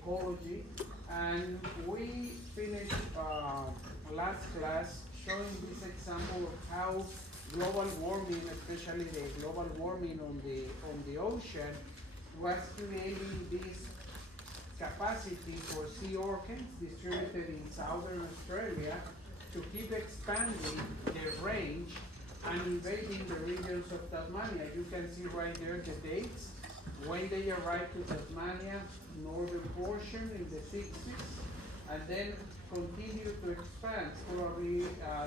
ecology, and we finished last class showing this example of how global warming, especially the global warming on the ocean, was creating this capacity for sea orcas distributed in southern Australia to keep expanding their range and invading the regions of Tasmania. You can see right there the dates when they arrived to Tasmania, northern portion in the 60s, and then continue to expand. Probably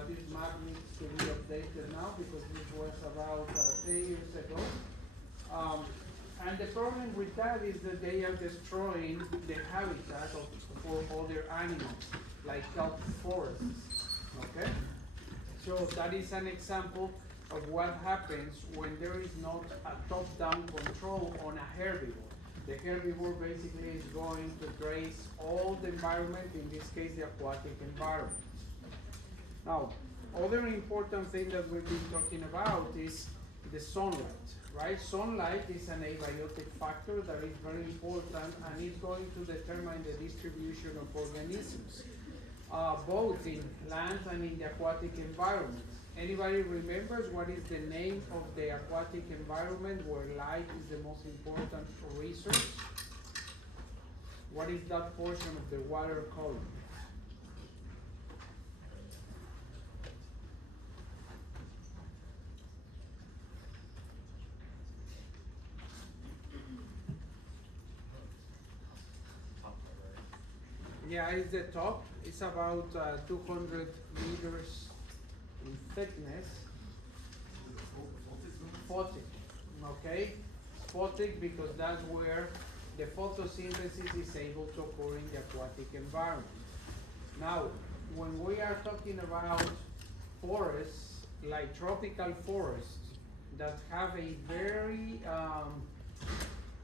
this map needs to be updated now because this was about 8 years ago. And the problem with that is that they are destroying the habitat for other animals, like kelp forests. Okay? So that is an example of what happens when there is not a top-down control on a herbivore. The herbivore basically is going to graze all the environment, in this case the aquatic environment. Now, other important thing that we've been talking about is the sunlight, right? Sunlight is an abiotic factor that is very important and is going to determine the distribution of organisms, both in land and in the aquatic environment. Anybody remembers what is the name of the aquatic environment where light is the most important resource? What is that portion of the water column? Yeah, it's the top. It's about 200 meters in thickness. Photic, okay? Photic because that's where the photosynthesis is able to occur in the aquatic environment. Now, when we are talking about forests, like tropical forests, that have a very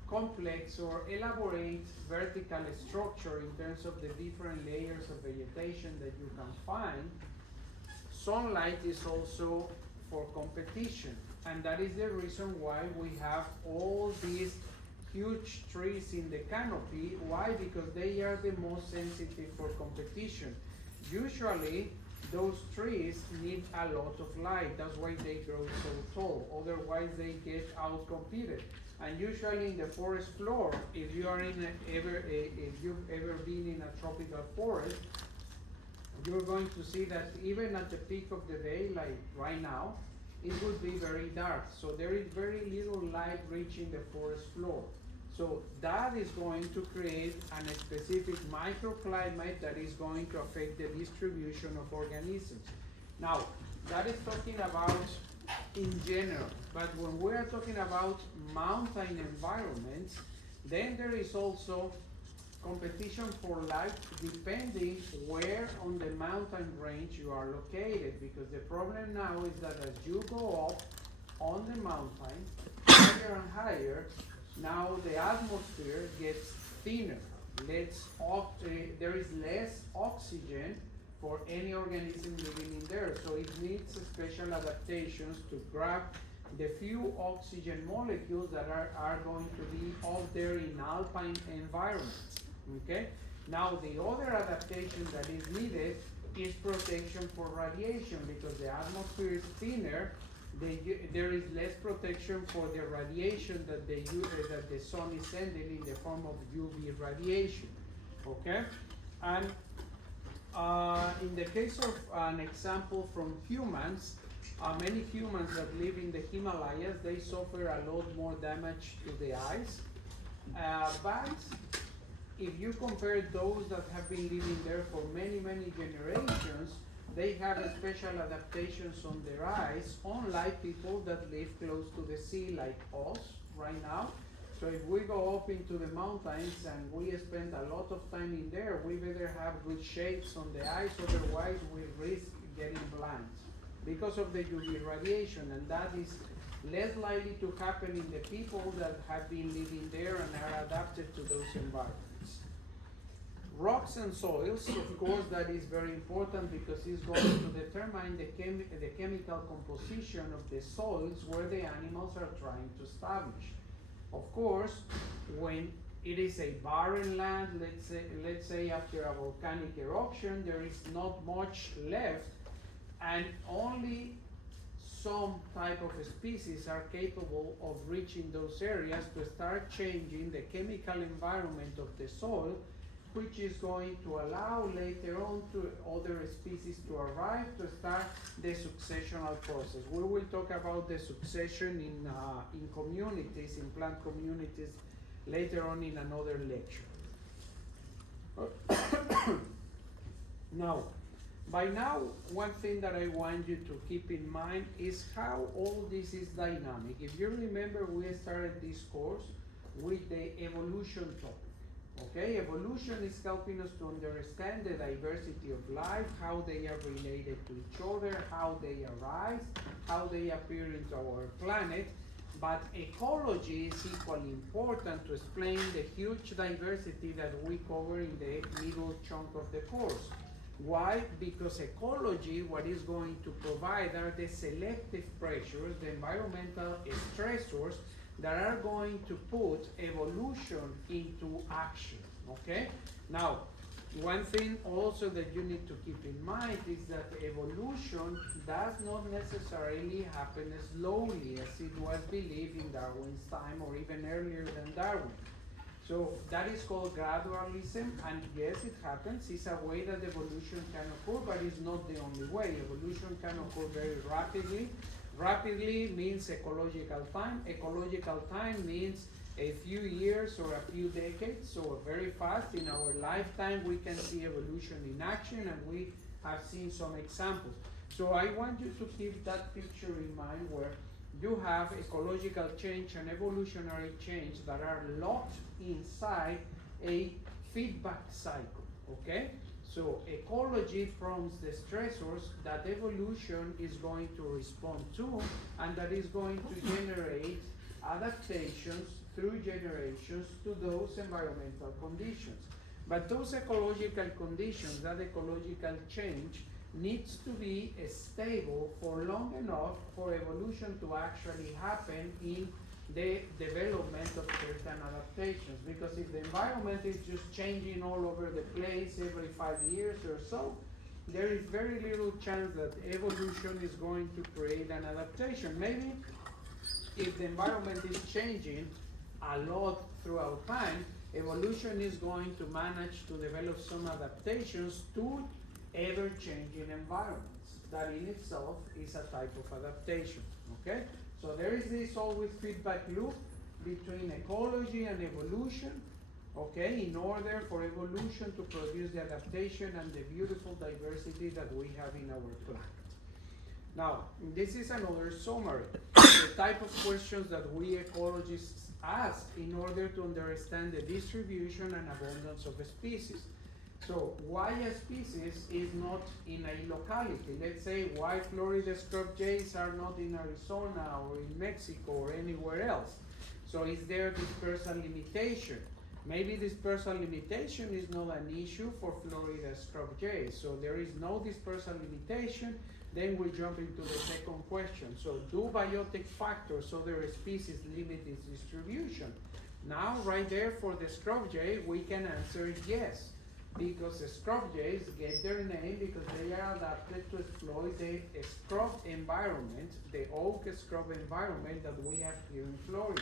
complex or elaborate vertical structure in terms of the different layers of vegetation that you can find, sunlight is also for competition, and that is the reason why we have all these huge trees in the canopy. Why? Because they are the most sensitive for competition. Usually those trees need a lot of light, that's why they grow so tall, otherwise they get out competed. And usually in the forest floor, if you are if you've ever been in a tropical forest, you're going to see that even at the peak of the day, like right now, it would be very dark. So there is very little light reaching the forest floor. So that is going to create a specific microclimate that is going to affect the distribution of organisms. Now, that is talking about in general, but when we are talking about mountain environments, then there is also competition for light depending where on the mountain range you are located, because the problem now is that as you go up on the mountain, higher and higher, now the atmosphere gets thinner. There is less oxygen for any organism living in there, so it needs special adaptations to grab the few oxygen molecules that are going to be out there in alpine environments. Okay? Now the other adaptation that is needed is protection for radiation, because the atmosphere is thinner. There is less protection for the radiation that the sun is sending in the form of UV radiation. Okay? And in the case of an example from humans, many humans that live in the Himalayas, they suffer a lot more damage to the eyes. But if you compare those that have been living there for many, many generations, they have special adaptations on their eyes, unlike people that live close to the sea like us right now. So if we go up into the mountains and we spend a lot of time in there, we better have good shades on the eyes, otherwise we risk getting blind because of the UV radiation, and that is less likely to happen in the people that have been living there and are adapted to those environments. Rocks and soils, of course, that is very important because it's going to determine the chemical composition of the soils where the animals are trying to establish. Of course, when it is a barren land, let's say after a volcanic eruption, there is not much left, and only some type of species are capable of reaching those areas to start changing the chemical environment of the soil, which is going to allow later on to other species to arrive to start the successional process. We will talk about the succession in communities, in plant communities, later on in another lecture. Now, by now, one thing that I want you to keep in mind is how all this is dynamic. If you remember, we started this course with the evolution topic. Okay, evolution is helping us to understand the diversity of life, how they are related to each other, how they arise, how they appear into our planet. But ecology is equally important to explain the huge diversity that we cover in the middle chunk of the course. Why? Because ecology, what is going to provide are the selective pressures, the environmental stressors that are going to put evolution into action, okay? Now, one thing also that you need to keep in mind is that evolution does not necessarily happen slowly as it was believed in Darwin's time or even earlier than Darwin. So that is called gradualism, and yes, it happens. It's a way that evolution can occur, but it's not the only way. Evolution can occur very rapidly. Rapidly means ecological time. Ecological time means a few years or a few decades, so very fast. In our lifetime, we can see evolution in action, and we have seen some examples. So I want you to keep that picture in mind where you have ecological change and evolutionary change that are locked inside a feedback cycle, okay? So ecology prompts the stressors that evolution is going to respond to, and that is going to generate adaptations through generations to those environmental conditions. But those ecological conditions, that ecological change, needs to be stable for long enough for evolution to actually happen in the development of certain adaptations. Because if the environment is just changing all over the place every 5 years or so, there is very little chance that evolution is going to create an adaptation. Maybe if the environment is changing a lot throughout time, evolution is going to manage to develop some adaptations to ever-changing environments. That in itself is a type of adaptation, okay? So there is this always feedback loop between ecology and evolution, okay, in order for evolution to produce the adaptation and the beautiful diversity that we have in our planet. Now, this is another summary. The type of questions that we ecologists ask in order to understand the distribution and abundance of a species. So why a species is not in a locality? Let's say why Florida scrub jays are not in Arizona or in Mexico or anywhere else. So is there dispersal limitation? Maybe dispersal limitation is not an issue for Florida scrub jays. So there is no dispersal limitation. Then we jump into the second question. So do biotic factors, other species, limit its distribution? Now right there for the scrub jay, we can answer yes. Because the scrub jays get their name because they are adapted to exploit the scrub environment, the oak scrub environment that we have here in Florida.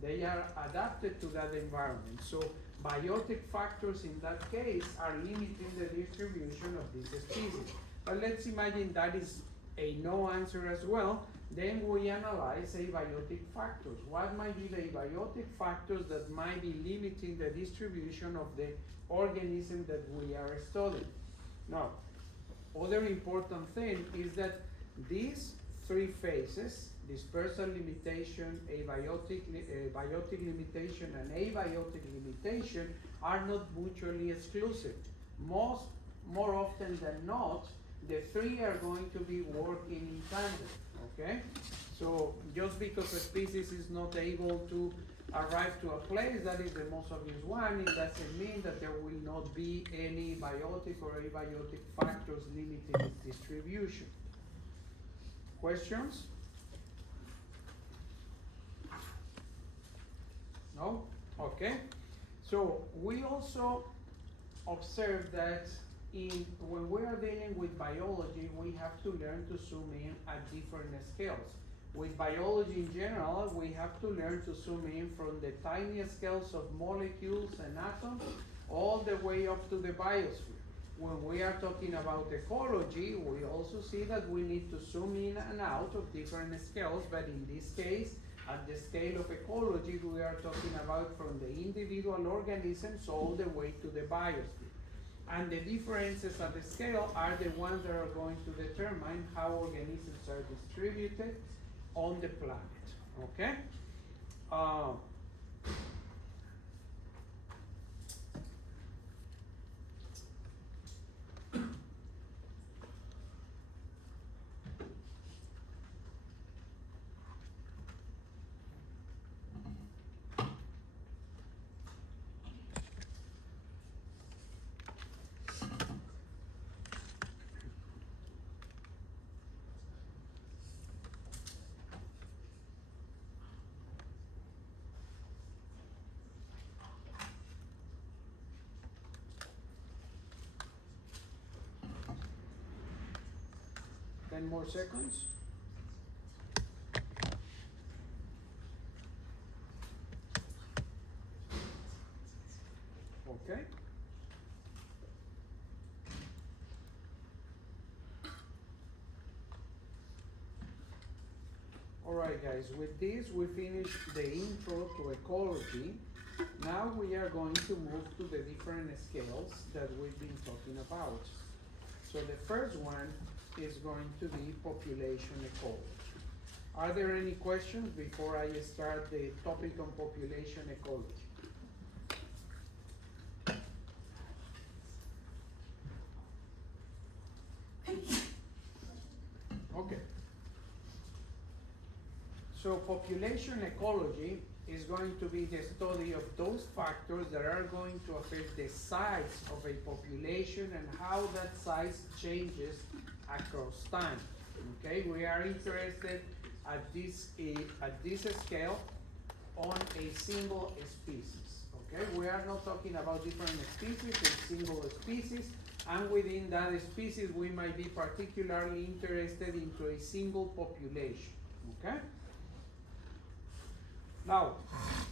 They are adapted to that environment. So biotic factors in that case are limiting the distribution of these species. But let's imagine that is a no answer as well. Then we analyze abiotic factors. What might be the abiotic factors that might be limiting the distribution of the organism that we are studying? Now, other important thing is that these three phases, dispersal limitation, biotic limitation, and abiotic limitation, are not mutually exclusive. More often than not, the three are going to be working in tandem, okay? So just because a species is not able to arrive to a place, that is the most obvious one, it doesn't mean that there will not be any biotic or abiotic factors limiting its distribution. Questions? No? Okay. So we also observe that when we are dealing with biology, we have to learn to zoom in at different scales. With biology in general, we have to learn to zoom in from the tiniest scales of molecules and atoms all the way up to the biosphere. When we are talking about ecology, we also see that we need to zoom in and out of different scales, but in this case, at the scale of ecology, we are talking about from the individual organisms all the way to the biosphere. And the differences at the scale are the ones that are going to determine how organisms are distributed on the planet, okay? Ten more seconds. Okay. All right, guys, with this, we finish the intro to ecology. Now we are going to move to the different scales that we've been talking about. So the first one is going to be population ecology. Are there any questions before I start the topic on population ecology? Okay. So population ecology is going to be the study of those factors that are going to affect the size of a population and how that size changes across time. Okay, we are interested at this scale on a single species. Okay, we are not talking about different species, a single species, and within that species we might be particularly interested into a single population. Okay. Now,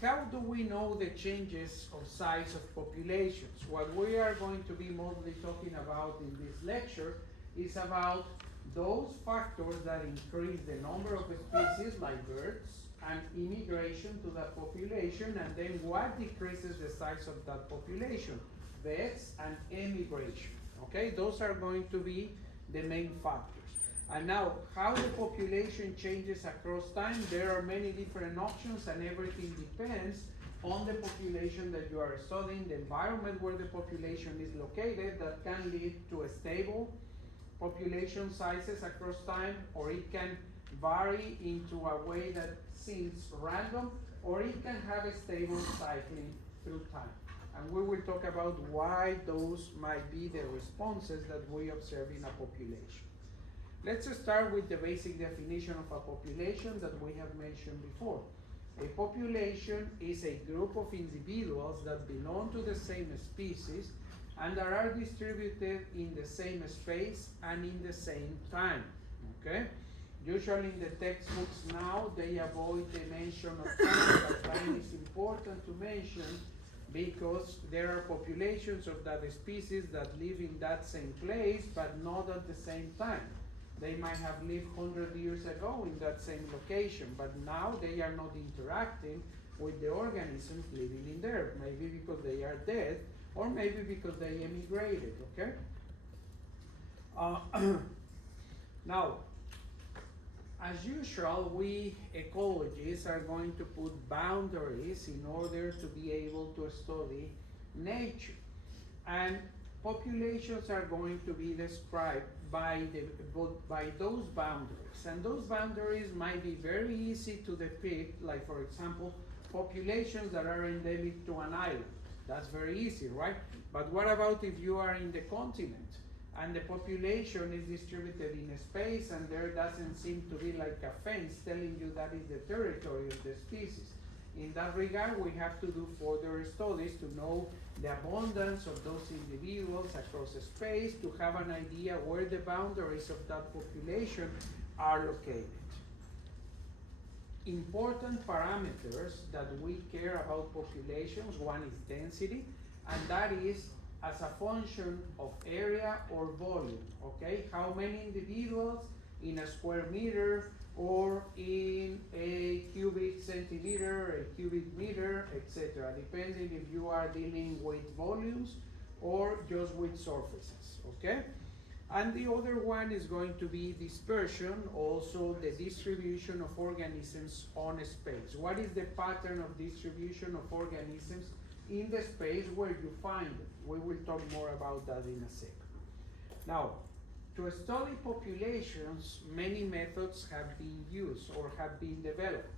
how do we know the changes of size of populations? What we are going to be mostly talking about in this lecture is about those factors that increase the number of species like birds and immigration to that population, and then what decreases the size of that population, deaths and emigration. Okay, those are going to be the main factors. And now, how the population changes across time, there are many different options, and everything depends on the population that you are studying, the environment where the population is located. That can lead to a stable population sizes across time, or it can vary into a way that seems random, or it can have a stable cycling through time. And we will talk about why those might be the responses that we observe in a population. Let's start with the basic definition of a population that we have mentioned before. A population is a group of individuals that belong to the same species and that are distributed in the same space and in the same time. Okay? Usually in the textbooks now, they avoid the mention of time, but time is important to mention because there are populations of that species that live in that same place, but not at the same time. They might have lived 100 years ago in that same location, but now they are not interacting with the organisms living in there, maybe because they are dead, or maybe because they emigrated, okay? Now, as usual, we ecologists are going to put boundaries in order to be able to study nature. And populations are going to be described by those boundaries. And those boundaries might be very easy to depict, like for example, populations that are endemic to an island. That's very easy, right? But what about if you are in the continent and the population is distributed in a space and there doesn't seem to be like a fence telling you that is the territory of the species? In that regard, we have to do further studies to know the abundance of those individuals across a space, to have an idea where the boundaries of that population are located. Important parameters that we care about populations, one is density, and that is as a function of area or volume, okay? How many individuals in a square meter or in a cubic centimeter, a cubic meter, etc., depending if you are dealing with volumes or just with surfaces, okay? And the other one is going to be dispersion, also the distribution of organisms on a space. What is the pattern of distribution of organisms in the space where you find them? We will talk more about that in a second. Now, to study populations, many methods have been used or have been developed.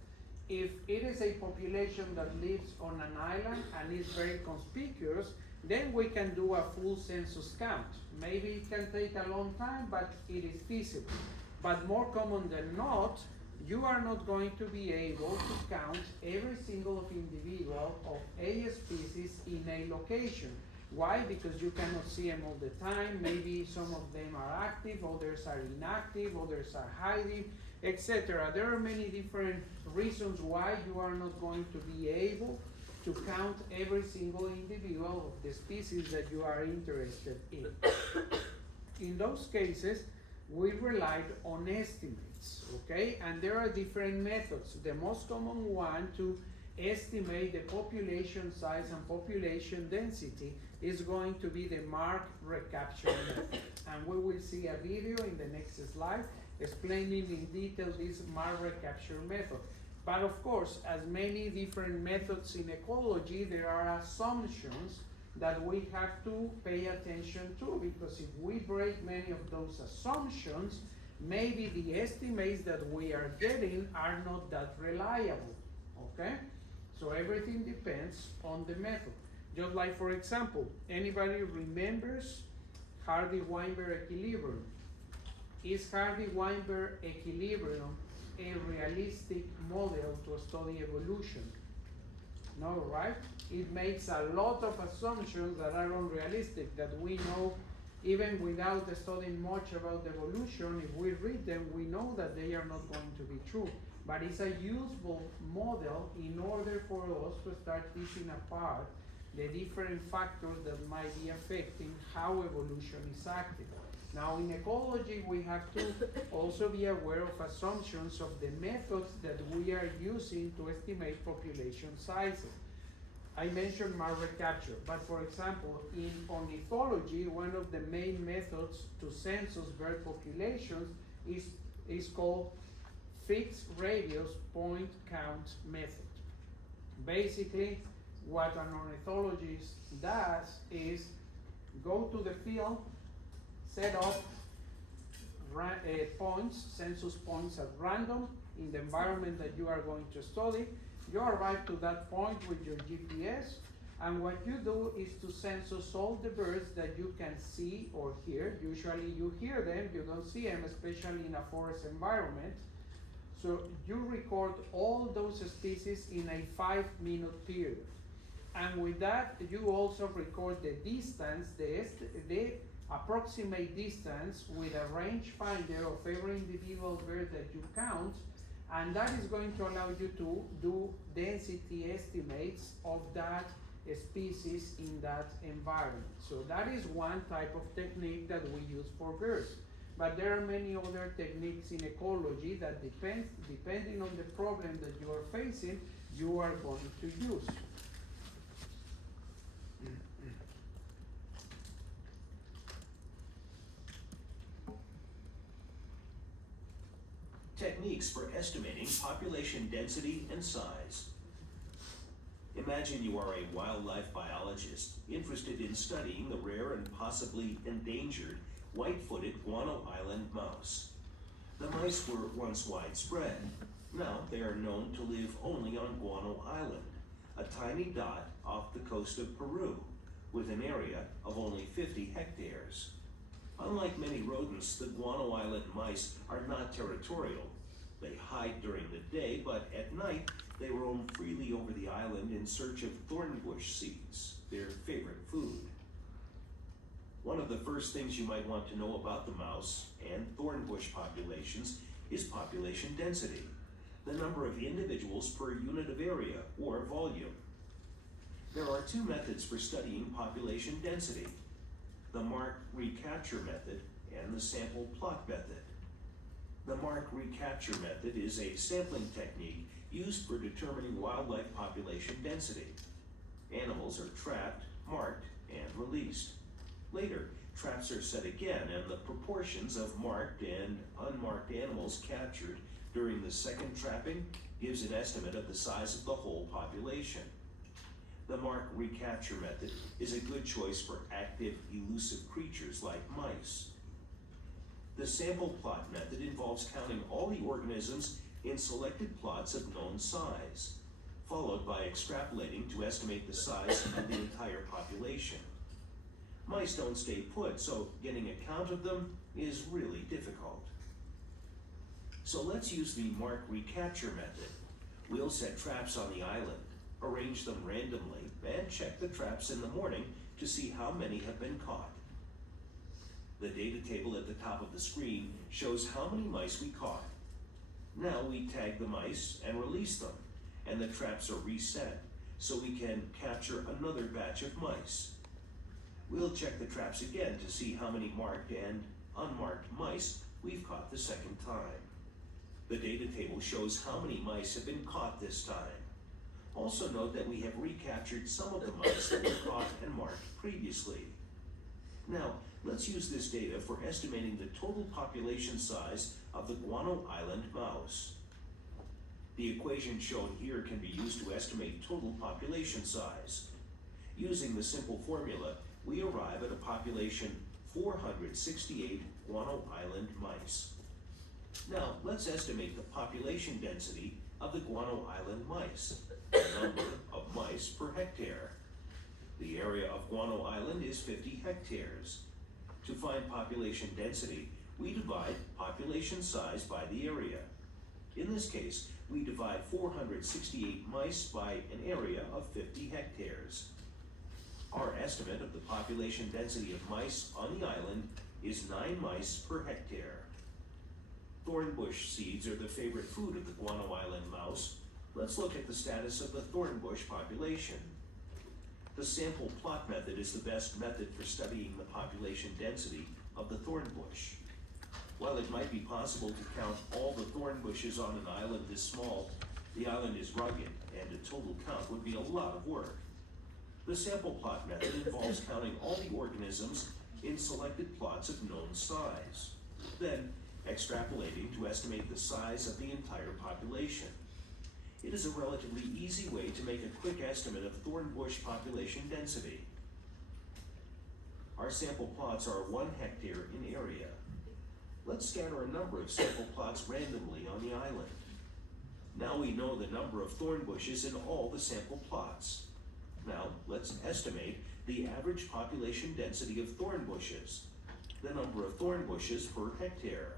If it is a population that lives on an island and is very conspicuous, then we can do a full census count. Maybe it can take a long time, but it is feasible. But more common than not, you are not going to be able to count every single individual of a species in a location. Why? Because you cannot see them all the time. Maybe some of them are active, others are inactive, others are hiding, etc. There are many different reasons why you are not going to be able to count every single individual of the species that you are interested in. In those cases, we relied on estimates, okay? And there are different methods. The most common one to estimate the population size and population density is going to be the mark recapture method. And we will see a video in the next slide explaining in detail this mark recapture method. But of course, as many different methods in ecology, there are assumptions that we have to pay attention to, because if we break many of those assumptions, maybe the estimates that we are getting are not that reliable, okay? So everything depends on the method. Just like, for example, anybody remembers Hardy-Weinberg equilibrium? Is Hardy-Weinberg equilibrium a realistic model to study evolution? No, right? It makes a lot of assumptions that are unrealistic, that we know even without studying much about evolution. If we read them, we know that they are not going to be true. But it's a useful model in order for us to start teasing apart the different factors that might be affecting how evolution is acting. Now, in ecology, we have to also be aware of assumptions of the methods that we are using to estimate population sizes. I mentioned mark recapture, but for example, in ornithology, one of the main methods to census bird populations is called fixed radius point count method. Basically, what an ornithologist does is go to the field, set up points, census points at random in the environment that you are going to study. You arrive to that point with your GPS, and what you do is to census all the birds that you can see or hear. Usually you hear them, you don't see them, especially in a forest environment. So you record all those species in a 5-minute period. And with that, you also record the distance, the approximate distance with a rangefinder of every individual bird that you count, and that is going to allow you to do density estimates of that species in that environment. So that is one type of technique that we use for birds. But there are many other techniques in ecology that depending on the problem that you are facing, you are going to use. Techniques for estimating population density and size. Imagine you are a wildlife biologist interested in studying the rare and possibly endangered white-footed Guano Island mouse. The mice were once widespread. Now they are known to live only on Guano Island, a tiny dot off the coast of Peru, with an area of only 50 hectares. Unlike many rodents, the Guano Island mice are not territorial. They hide during the day, but at night They roam freely over the island in search of thornbush seeds, their favorite food. One of the first things you might want to know about the mouse and thornbush populations is population density, the number of individuals per unit of area or volume. There are two methods for studying population density: the mark recapture method and the sample plot method. The mark recapture method is a sampling technique used for determining wildlife population density. Animals are trapped, marked, and released. Later, traps are set again, and the proportions of marked and unmarked animals captured during the second trapping gives an estimate of the size of the whole population. The mark recapture method is a good choice for active, elusive creatures like mice. The sample plot method involves counting all the organisms in selected plots of known size, followed by extrapolating to estimate the size of the entire population. Mice don't stay put, so getting a count of them is really difficult. So let's use the mark recapture method. We'll set traps on the island, arrange them randomly, and check the traps in the morning to see how many have been caught. The data table at the top of the screen shows how many mice we caught. Now we tag the mice and release them, and the traps are reset so we can capture another batch of mice. We'll check the traps again to see how many marked and unmarked mice we've caught the second time. The data table shows how many mice have been caught this time. Also note that we have recaptured some of the mice that were caught and marked previously. Now, let's use this data for estimating the total population size of the Guano Island mouse. The equation shown here can be used to estimate total population size. Using the simple formula, we arrive at a population 468 Guano Island mice. Now, let's estimate the population density of the Guano Island mice, the number of mice per hectare. The area of Guano Island is 50 hectares. To find population density, we divide population size by the area. In this case, we divide 468 mice by an area of 50 hectares. Our estimate of the population density of mice on the island is 9 mice per hectare. Thornbush seeds are the favorite food of the Guano Island mouse. Let's look at the status of the thornbush population. The sample plot method is the best method for studying the population density of the thornbush. While it might be possible to count all the thornbushes on an island this small, the island is rugged and a total count would be a lot of work. The sample plot method involves counting all the organisms in selected plots of known size, then extrapolating to estimate the size of the entire population. It is a relatively easy way to make a quick estimate of thornbush population density. Our sample plots are 1 hectare in area. Let's scatter a number of sample plots randomly on the island. Now we know the number of thornbushes in all the sample plots. Now let's estimate the average population density of thornbushes, the number of thornbushes per hectare.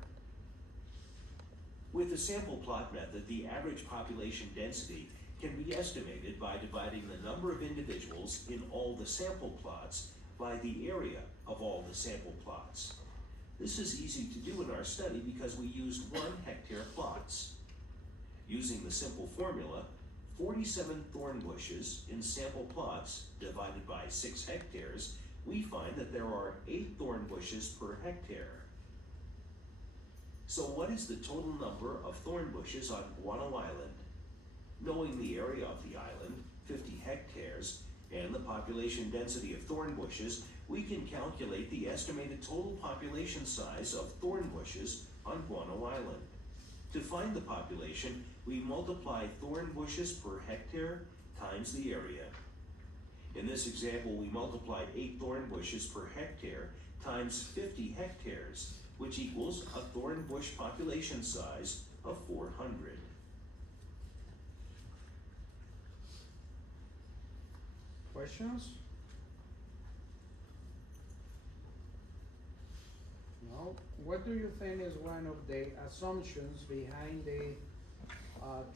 With the sample plot method, the average population density can be estimated by dividing the number of individuals in all the sample plots by the area of all the sample plots. This is easy to do in our study because we used 1 hectare plots. Using the simple formula, 47 thornbushes in sample plots divided by 6 hectares, we find that there are 8 thornbushes per hectare. So what is the total number of thornbushes on Guano Island? Knowing the area of the island, 50 hectares, and the population density of thornbushes, we can calculate the estimated total population size of thornbushes on Guano Island. To find the population, we multiply thornbushes per hectare times the area. In this example, we multiplied 8 thornbushes per hectare times 50 hectares, which equals a thornbush population size of 400. Questions? No? What do you think is one of the assumptions behind the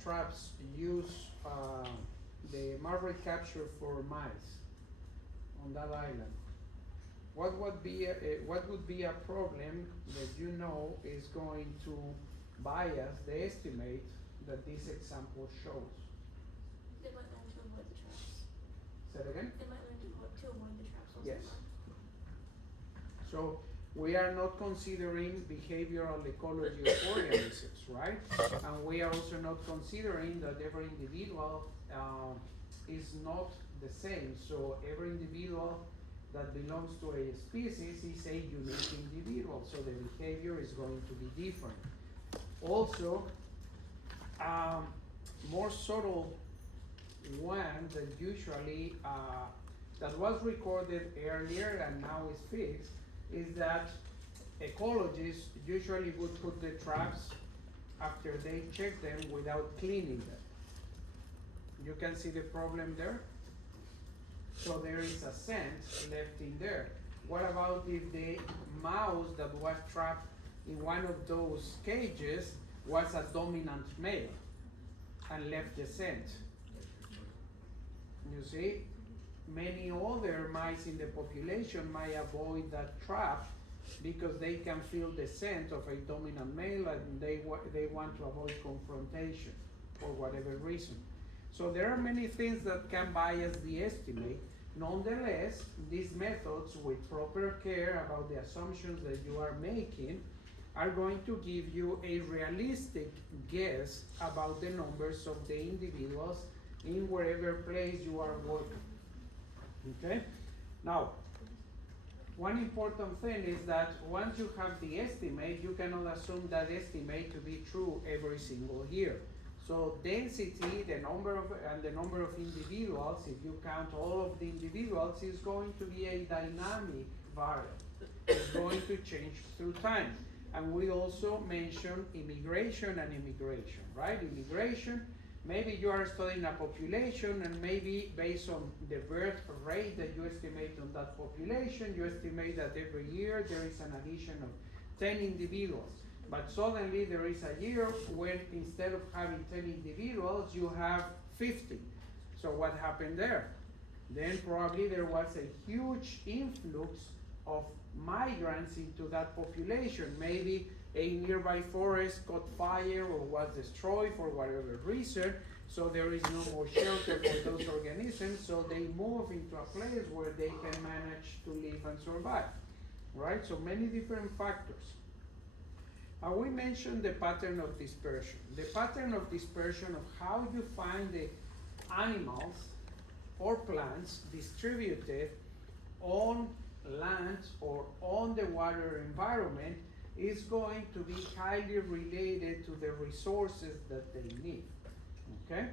traps use the marble capture for mice on that island, what would be a problem that you know is going to bias the estimate that this example shows? They might learn to avoid the traps. Say it again? They might learn to avoid the traps also. Yes. So we are not considering behavioral ecology of organisms, right? And we are also not considering that every individual is not the same. So every individual that belongs to a species is a unique individual, so the behavior is going to be different. Also, more subtle one that usually that was recorded earlier and now is fixed is that ecologists usually would put the traps after they check them without cleaning them. You can see the problem there? So there is a scent left in there. What about if the mouse that was trapped in one of those cages was a dominant male and left the scent? You see, many other mice in the population might avoid that trap because they can feel the scent of a dominant male and they want to avoid confrontation for whatever reason. So there are many things that can bias the estimate. Nonetheless, these methods with proper care about the assumptions that you are making are going to give you a realistic guess about the numbers of the individuals in wherever place you are working. Okay? Now, one important thing is that once you have the estimate, you cannot assume that estimate to be true every single year. So density, the number of individuals, if you count all of the individuals, is going to be a dynamic variable. It's going to change through time. And we also mentioned immigration, right? Immigration, maybe you are studying a population and maybe based on the birth rate that you estimate on that population, you estimate that every year there is an addition of 10 individuals. But suddenly there is a year when instead of having 10 individuals, you have 50. So what happened there? Then probably there was a huge influx of migrants into that population. Maybe a nearby forest caught fire or was destroyed for whatever reason, so there is no more shelter for those organisms, so they move into a place where they can manage to live and survive, right? So many different factors. We mentioned the pattern of dispersion. The pattern of dispersion of how you find the animals or plants distributed on land or on the water environment is going to be highly related to the resources that they need, okay?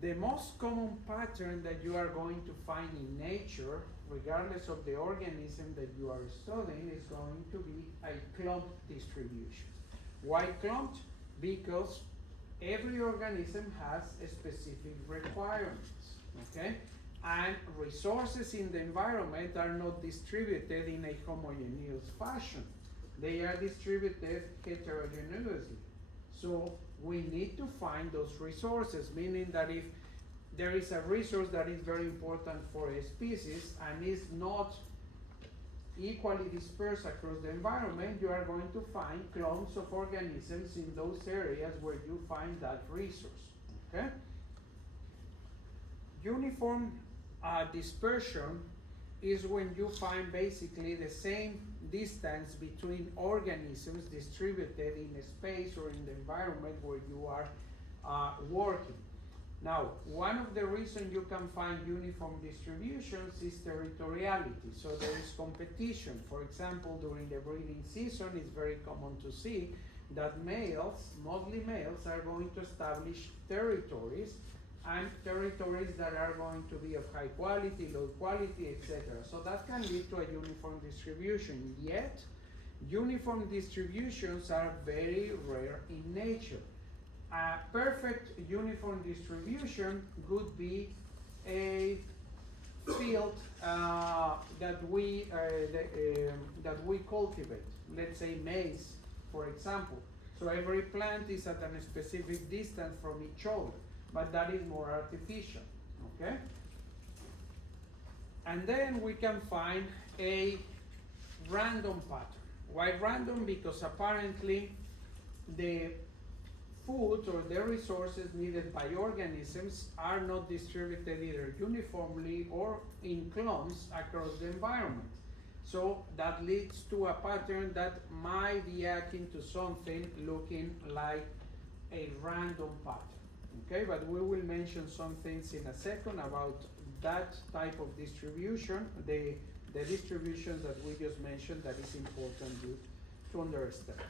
The most common pattern that you are going to find in nature, regardless of the organism that you are studying, is going to be a clumped distribution. Why clumped? Because every organism has specific requirements, okay? And resources in the environment are not distributed in a homogeneous fashion. They are distributed heterogeneously. So we need to find those resources, meaning that if there is a resource that is very important for a species and is not equally dispersed across the environment, you are going to find clumps of organisms in those areas where you find that resource, okay? Uniform dispersion is when you find basically the same distance between organisms distributed in a space or in the environment where you are working. Now, one of the reasons you can find uniform distributions is territoriality. So there is competition. For example, during the breeding season, it's very common to see that males, mostly males, are going to establish territories, and territories that are going to be of high quality, low quality, etc. So that can lead to a uniform distribution. Yet, uniform distributions are very rare in nature. A perfect uniform distribution would be a field that we cultivate. Let's say maize, for example. So every plant is at a specific distance from each other, but that is more artificial, okay? And then we can find a random pattern. Why random? Because apparently the food or the resources needed by organisms are not distributed either uniformly or in clumps across the environment. So that leads to a pattern that might be akin to something looking like a random pattern. Okay, but we will mention some things in a second about that type of distribution, the distributions that we just mentioned that is important to understand.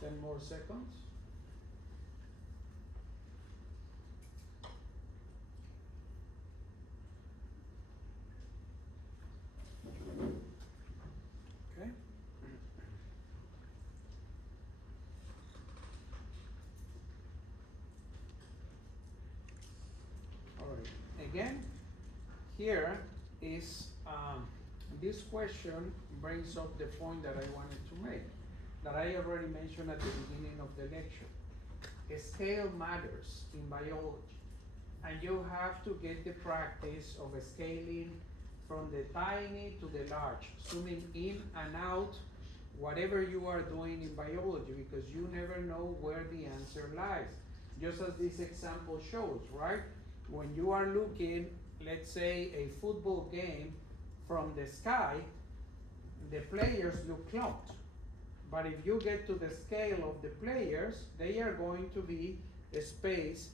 Ten more seconds. Okay. All right. Again, here is this question brings up the point that I wanted to make, that I already mentioned at the beginning of the lecture. Scale matters in biology, and you have to get the practice of scaling from the tiny to the large, zooming in and out, whatever you are doing in biology, because you never know where the answer lies. Just as this example shows, right? When you are looking, let's say, a football game from the sky, the players look clumped. But if you get to the scale of the players, they are going to be spaced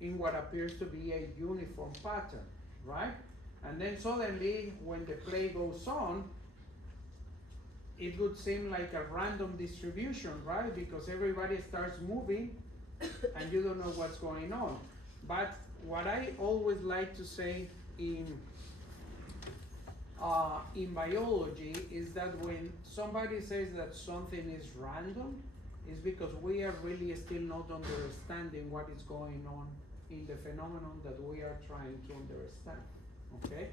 in what appears to be a uniform pattern, right? And then suddenly, when the play goes on, it would seem like a random distribution, right? Because everybody starts moving and you don't know what's going on. But what I always like to say in biology is that when somebody says that something is random, is because we are really still not understanding what is going on in the phenomenon that we are trying to understand. Okay,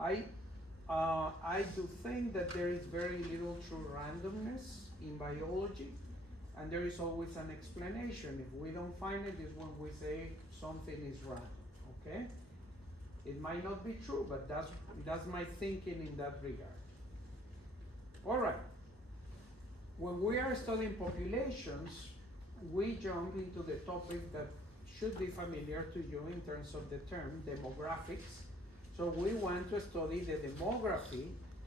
I do think that there is very little true randomness in biology, and there is always an explanation. If we don't find it, is when we say something is random. Okay. It might not be true, but that's my thinking in that regard. All right. When we are studying populations, we jump into the topic that should be familiar to you in terms of the term demographics. So we want to study the demography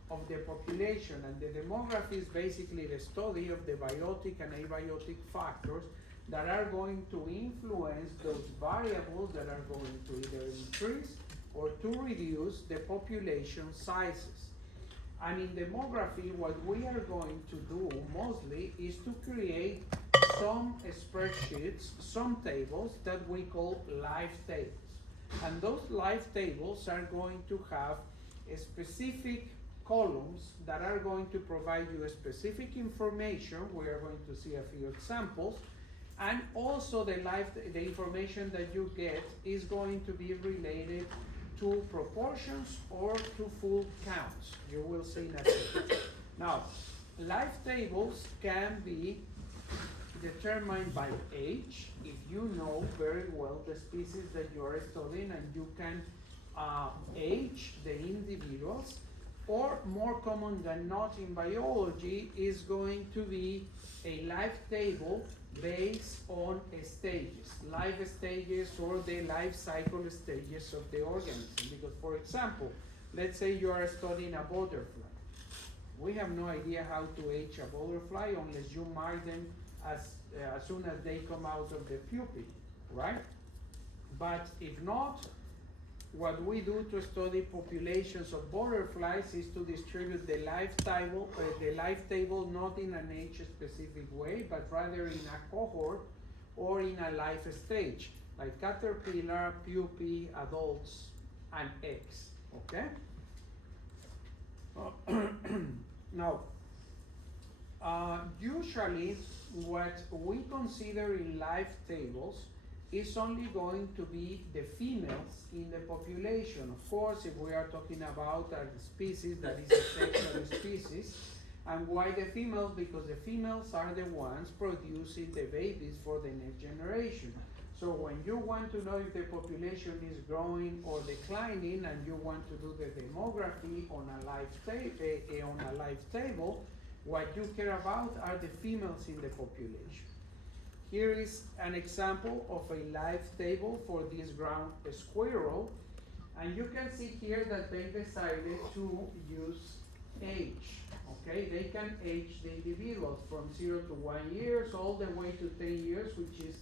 of the population, and the demography is basically the study of the biotic and abiotic factors that are going to influence those variables that are going to either increase or to reduce the population sizes. And in demography, what we are going to do mostly is to create some spreadsheets, some tables that we call life tables. And those life tables are going to have specific columns that are going to provide you specific information. We are going to see a few examples. And also the information that you get is going to be related to proportions or to full counts. You will see in a second. Now, life tables can be determined by age, if you know very well the species that you are studying and you can age the individuals, or more common than not in biology is going to be a life table based on stages, life stages or the life cycle stages of the organism. Because, for example, let's say you are studying a butterfly. We have no idea how to age a butterfly unless you mark them as soon as they come out of the pupae, right? But if not, what we do to study populations of butterflies is to distribute the life table not in an age-specific way, but rather in a cohort or in a life stage, like caterpillar, pupae, adults, and eggs, okay? Now, usually what we consider in life tables is only going to be the females in the population. Of course, if we are talking about a species that is a sexual species, and why the females? Because the females are the ones producing the babies for the next generation. So when you want to know if the population is growing or declining, and you want to do the demography on a life table, what you care about are the females in the population. Here is an example of a life table for this ground squirrel, and you can see here that they decided to use age. Okay, they can age the individuals from 0 to 1 year all the way to 10 years, which is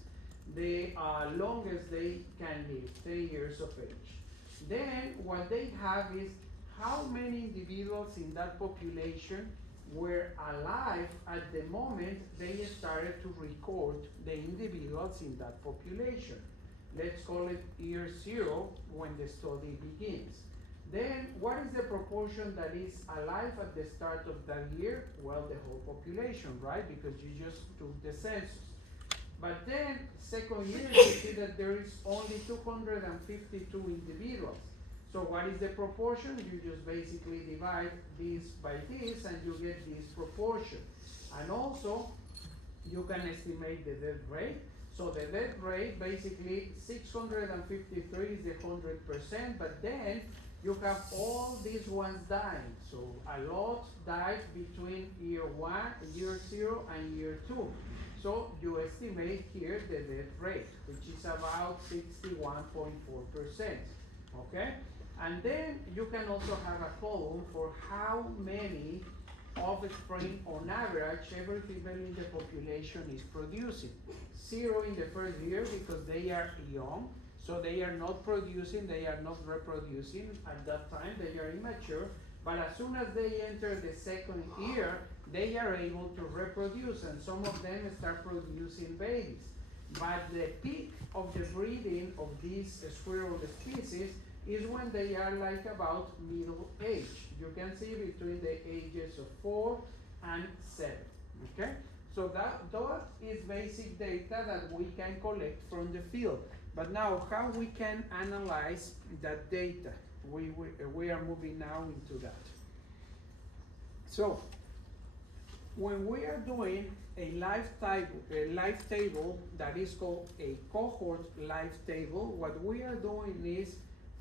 the longest they can live, 10 years of age. Then what they have is how many individuals in that population were alive at the moment they started to record the individuals in that population. Let's call it year 0 when the study begins. Then what is the proportion that is alive at the start of that year? Well, the whole population, right? Because you just took the census. But then, second year, you see that there is only 252 individuals. So what is the proportion? You just basically divide this by this and you get this proportion. And also, you can estimate the death rate. So the death rate, basically 653 is the 100%, but then you have all these ones dying. So a lot died between year 0 and year 2. So you estimate here the death rate, which is about 61.4%, okay? And then you can also have a column for how many offspring on average every female in the population is producing. 0 in the first year because they are young, so they are not producing, they are not reproducing at that time, they are immature, but as soon as they enter the second year, they are able to reproduce, and some of them start producing babies. But the peak of the breeding of these squirrel species is when they are like about middle age. You can see between the ages of 4 and 7, okay? So that is basic data that we can collect from the field. But now, how we can analyze that data? We are moving now into that. So, when we are doing a life table that is called a cohort life table, what we are doing is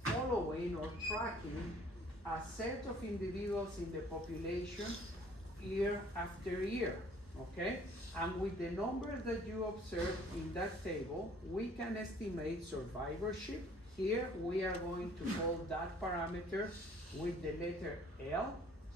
following or tracking a set of individuals in the population year after year, okay? And with the numbers that you observe in that table, we can estimate survivorship. Here we are going to call that parameter with the letter L,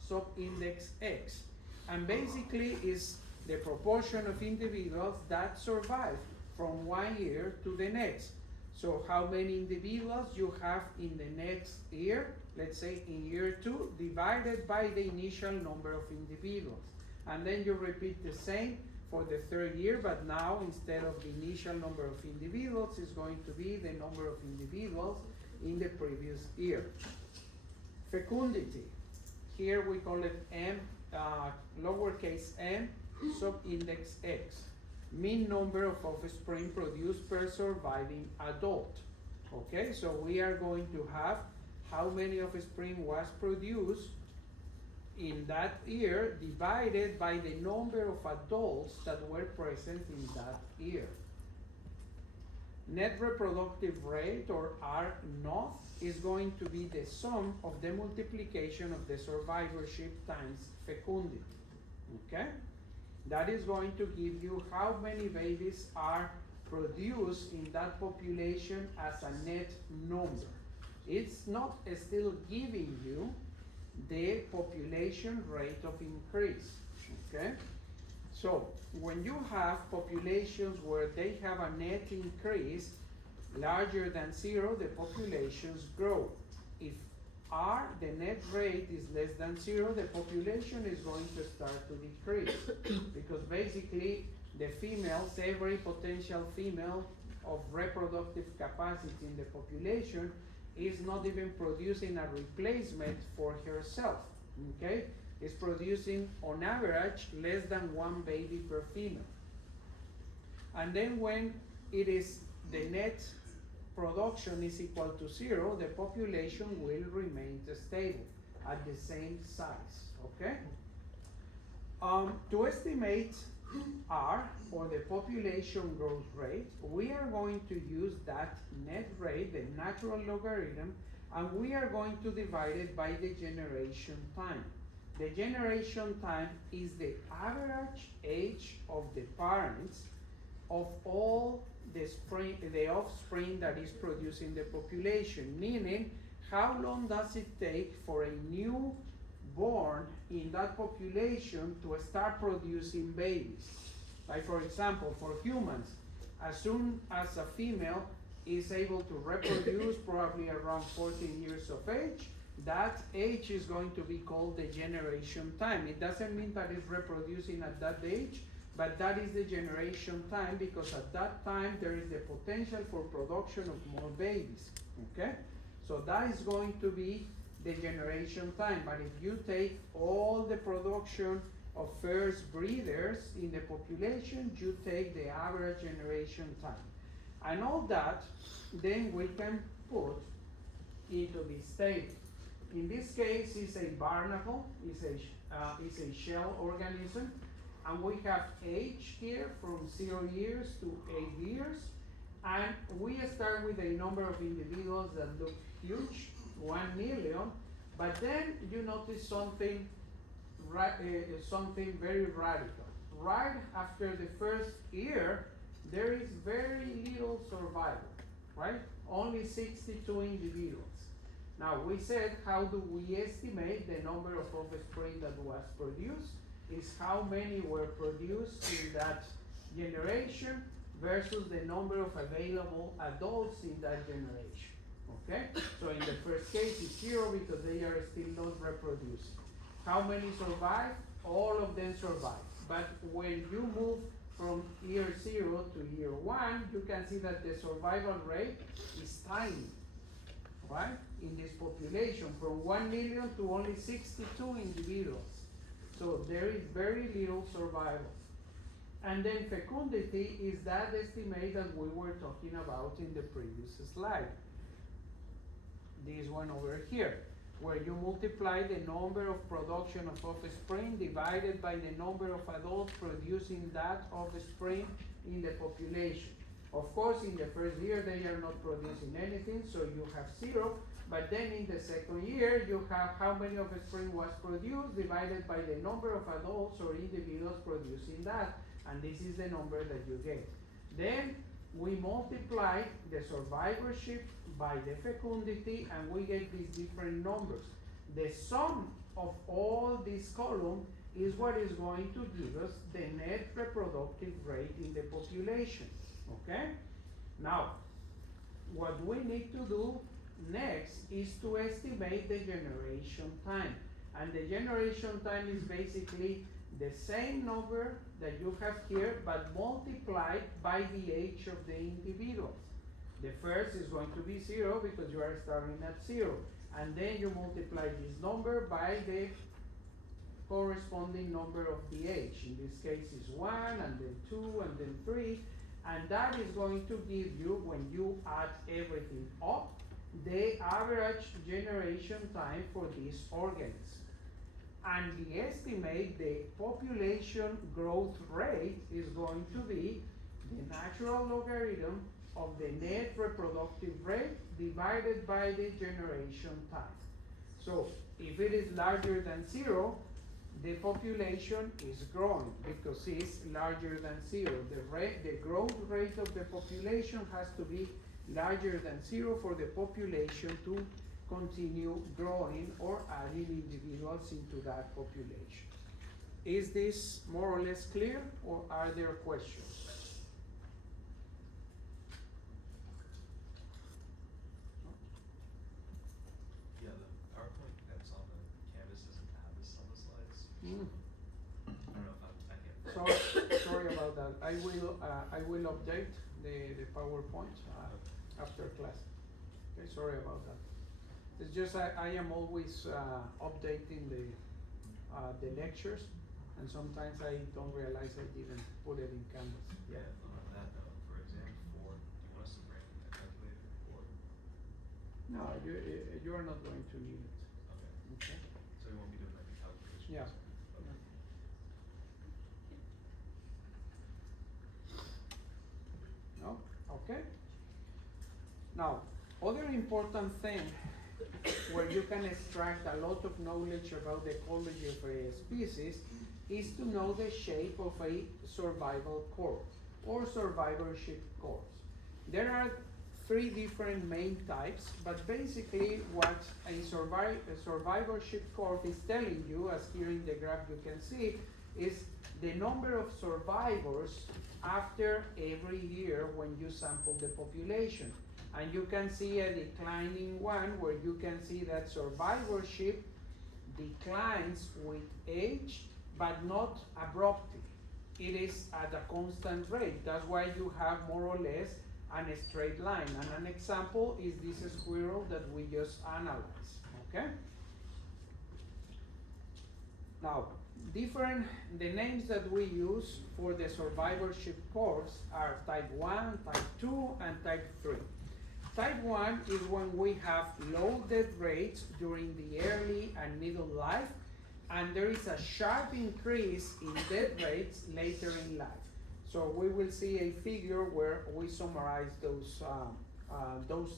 subindex X. And basically is the proportion of individuals that survive from 1 year to the next. So how many individuals you have in the next year, let's say in year 2, divided by the initial number of individuals. And then you repeat the same for the third year, but now instead of the initial number of individuals, it's going to be the number of individuals in the previous year. Fecundity, here we call it M, lowercase m, subindex X. Mean number of offspring produced per surviving adult. Okay, so we are going to have how many offspring was produced in that year divided by the number of adults that were present in that year. Net reproductive rate, or R naught, is going to be the sum of the multiplication of the survivorship times fecundity. Okay? That is going to give you how many babies are produced in that population as a net number. It's not still giving you the population rate of increase, okay? So when you have populations where they have a net increase larger than 0, the populations grow. If R, the net rate, is less than 0, the population is going to start to decrease because basically the females, every potential female of reproductive capacity in the population is not even producing a replacement for herself, okay? It's producing on average less than 1 baby per female. And then when it is the net production is equal to 0, the population will remain stable at the same size, okay? To estimate R, or the population growth rate, we are going to use that net rate, the natural logarithm, and we are going to divide it by the generation time. The generation time is the average age of the parents of all the offspring that is producing the population, meaning how long does it take for a new born in that population to start producing babies. Like for example, for humans, as soon as a female is able to reproduce, probably around 14 years of age, that age is going to be called the generation time. It doesn't mean that it's reproducing at that age, but that is the generation time because at that time there is the potential for production of more babies, okay? So that is going to be the generation time. But if you take all the production of first breeders in the population, you take the average generation time. And all that, then we can put into this table. In this case, it's a barnacle, it's a shell organism, and we have age here from 0 years to 8 years, and we start with a number of individuals that look huge, 1 million, but then you notice something very radical. Right after the first year, there is very little survival, right? Only 62 individuals. Now we said, how do we estimate the number of offspring that was produced? Is how many were produced in that generation versus the number of available adults in that generation, okay? So in the first case it's 0 because they are still not reproducing. How many survive? All of them survive. But when you move from year 0 to year 1, you can see that the survival rate is tiny, right? In this population, from 1 million to only 62 individuals. So there is very little survival. And then fecundity is that estimate that we were talking about in the previous slide. This one over here, where you multiply the number of production of offspring divided by the number of adults producing that offspring in the population. Of course, in the first year, they are not producing anything, so you have 0. But then in the second year, you have how many offspring was produced divided by the number of adults or individuals producing that, and this is the number that you get. Then we multiply the survivorship by the fecundity, and we get these different numbers. The sum of all this column is what is going to give us the net reproductive rate in the population, okay? Now, what we need to do next is to estimate the generation time. And the generation time is basically the same number that you have here, but multiplied by the age of the individuals. The first is going to be 0 because you are starting at 0. And then you multiply this number by the corresponding number of the age. In this case is 1, and then 2, and then 3. And that is going to give you, when you add everything up, the average generation time for this organism. And the estimate, the population growth rate is going to be the natural logarithm of the net reproductive rate divided by the generation time. So if it is larger than 0, the population is growing because it's larger than 0. The growth rate of the population has to be larger than 0 for the population to continue growing or adding individuals into that population. Is this more or less clear, or are there questions? Yeah, the PowerPoint that's on the canvas doesn't have this on the slides. Mm. I don't know if I can't. Sorry about that. I will update the PowerPoint after class. Okay, sorry about that. It's just I am always updating the lectures, and sometimes I don't realize I didn't put it in Canvas. Yeah, on that note, for exam 4, do you want us to bring a calculator or? No, you are not going to need it. Okay. Okay. So we won't be doing like the calculations? Yeah. Okay. No? Okay. Now, other important thing where you can extract a lot of knowledge about the ecology of a species is to know the shape of a survival corpse or survivorship corpse. There are three different main types, but basically what a survivorship corpse is telling you, as here in the graph you can see, is the number of survivors after every year when you sample the population. And you can see a declining one where you can see that survivorship declines with age, but not abruptly. It is at a constant rate. That's why you have more or less a straight line. And an example is this squirrel that we just analyzed, okay? Now, the names that we use for the survivorship curves are type 1, type 2, and type 3. Type 1 is when we have low death rates during the early and middle life, and there is a sharp increase in death rates later in life. So we will see a figure where we summarize those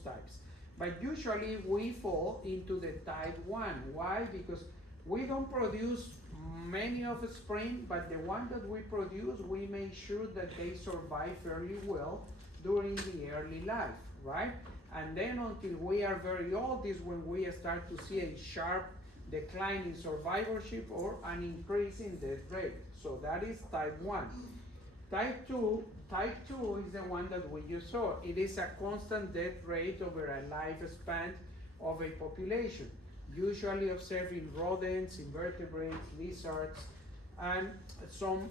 types. But usually we fall into the type 1. Why? Because we don't produce many of spring, but the one that we produce, we make sure that they survive fairly well during the early life, right? And then until we are very old is when we start to see a sharp decline in survivorship or an increase in death rate. So that is type 1. Type 2 is the one that we just saw. It is a constant death rate over a lifespan of a population, usually observed in rodents, invertebrates, lizards, and some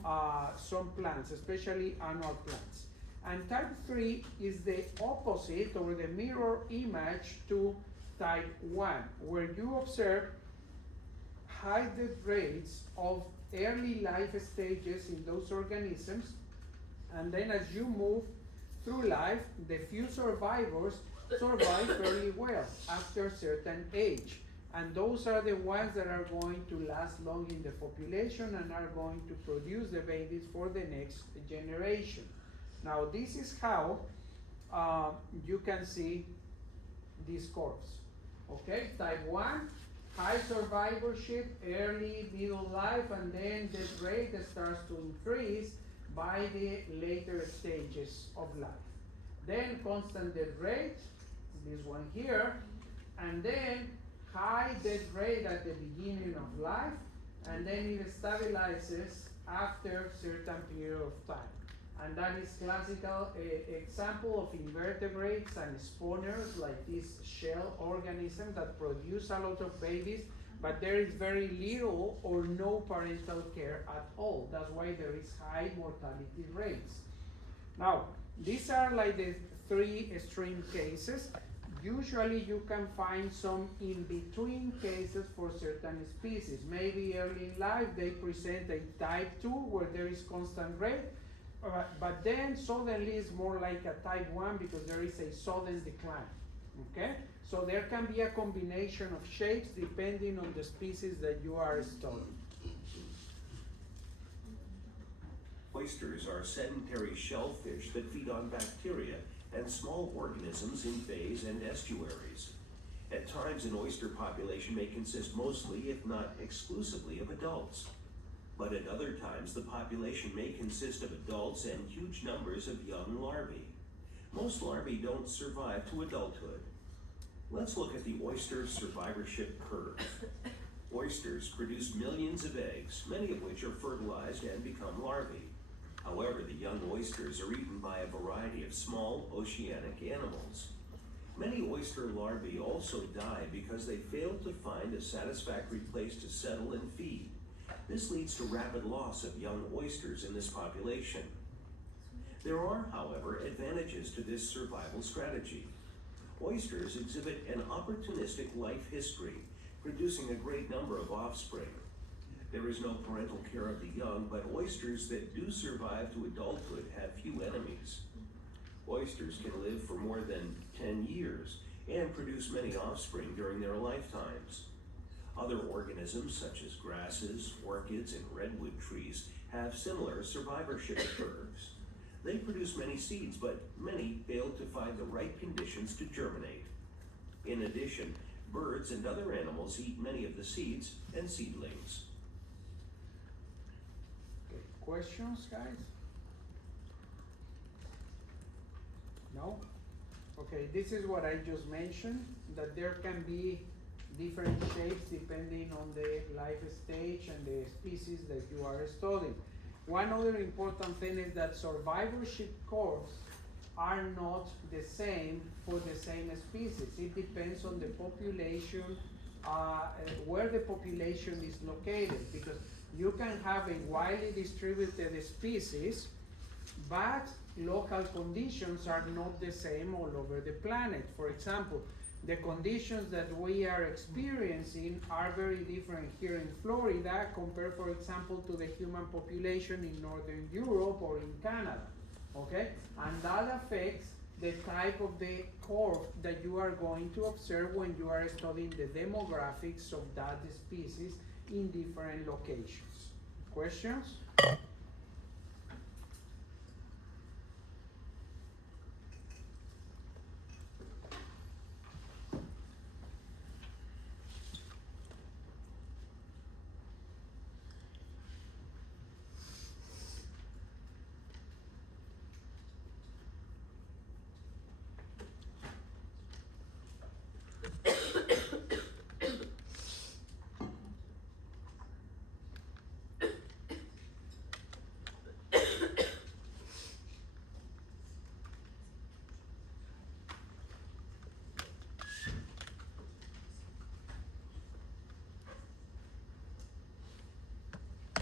plants, especially annual plants. And type 3 is the opposite or the mirror image to type 1, where you observe high death rates of early life stages in those organisms, and then as you move through life, the few survivors survive fairly well after a certain age. And those are the ones that are going to last long in the population and are going to produce the babies for the next generation. Now this is how you can see these curves. Okay, type 1, high survivorship, early middle life, and then the rate starts to increase by the later stages of life. Then constant death rate, this one here, and then high death rate at the beginning of life, and then it stabilizes after a certain period of time. And that is classical example of invertebrates and spawners, like this shell organism that produce a lot of babies, but there is very little or no parental care at all. That's why there is high mortality rates. Now, these are like the three extreme cases. Usually you can find some in-between cases for certain species. Maybe early in life they present a type 2 where there is constant rate, but then suddenly it's more like a type 1 because there is a sudden decline, okay? So there can be a combination of shapes depending on the species that you are studying. Oysters are sedentary shellfish that feed on bacteria and small organisms in bays and estuaries. At times, an oyster population may consist mostly, if not exclusively, of adults. But at other times, the population may consist of adults and huge numbers of young larvae. Most larvae don't survive to adulthood. Let's look at the oyster survivorship curve. Oysters produce millions of eggs, many of which are fertilized and become larvae. However, the young oysters are eaten by a variety of small oceanic animals. Many oyster larvae also die because they fail to find a satisfactory place to settle and feed. This leads to rapid loss of young oysters in this population. There are, however, advantages to this survival strategy. Oysters exhibit an opportunistic life history, producing a great number of offspring. There is no parental care of the young, but oysters that do survive to adulthood have few enemies. Oysters can live for more than 10 years and produce many offspring during their lifetimes. Other organisms such as grasses, orchids, and redwood trees have similar survivorship curves. They produce many seeds, but many fail to find the right conditions to germinate. In addition, birds and other animals eat many of the seeds and seedlings. Okay, questions, guys? No? Okay, this is what I just mentioned, that there can be different shapes depending on the life stage and the species that you are studying. One other important thing is that survivorship curves are not the same for the same species. It depends on the population, where the population is located, because you can have a widely distributed species, but local conditions are not the same all over the planet. For example, the conditions that we are experiencing are very different here in Florida compared, for example, to the human population in Northern Europe or in Canada, okay? And that affects the type of the curve that you are going to observe when you are studying the demographics of that species in different locations. Questions?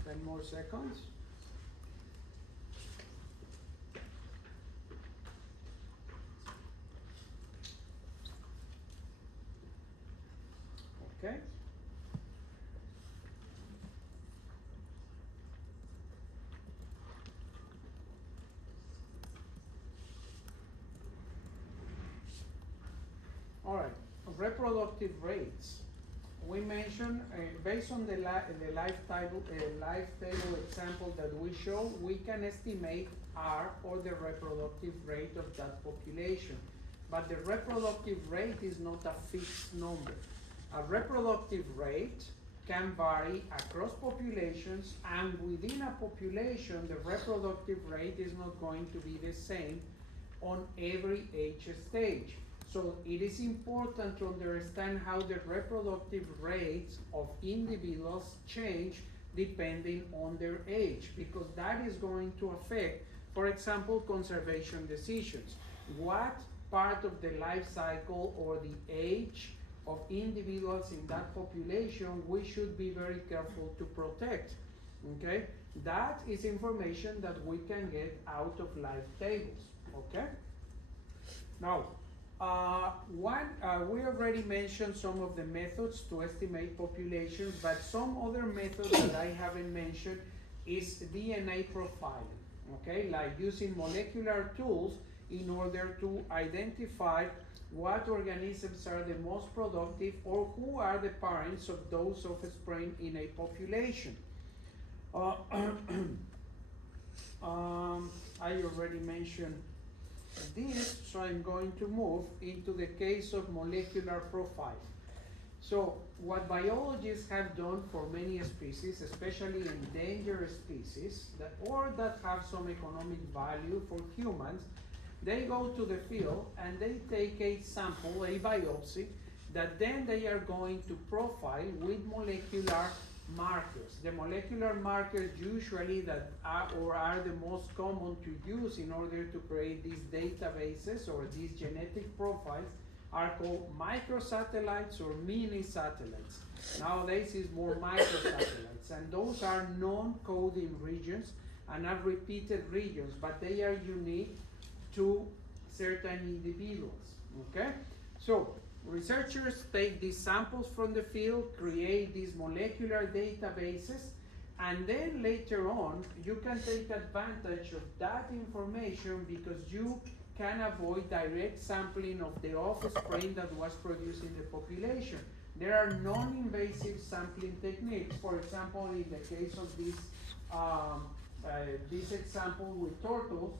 10 more seconds. Okay. All right, reproductive rates. We mentioned, based on the life table example that we show, we can estimate R, or the reproductive rate of that population. But the reproductive rate is not a fixed number. A reproductive rate can vary across populations, and within a population, the reproductive rate is not going to be the same on every age stage. So it is important to understand how the reproductive rates of individuals change depending on their age, because that is going to affect, for example, conservation decisions. What part of the life cycle or the age of individuals in that population we should be very careful to protect, okay? That is information that we can get out of life tables, okay? Now, we already mentioned some of the methods to estimate populations, but some other methods that I haven't mentioned is DNA profiling, okay? Like using molecular tools in order to identify what organisms are the most productive or who are the parents of those offspring in a population. I already mentioned this, so I'm going to move into the case of molecular profiling. So what biologists have done for many species, especially endangered species, that have some economic value for humans, They go to the field and they take a sample, a biopsy, that then they are going to profile with molecular markers. The molecular markers usually that are the most common to use in order to create these databases or these genetic profiles are called microsatellites or mini satellites. Nowadays it's more microsatellites, and those are non-coding regions and are repeated regions, but they are unique to certain individuals, okay? So researchers take these samples from the field, create these molecular databases, and then later on you can take advantage of that information because you can avoid direct sampling of the offspring that was produced in the population. There are non-invasive sampling techniques. For example, in the case of this example with turtles,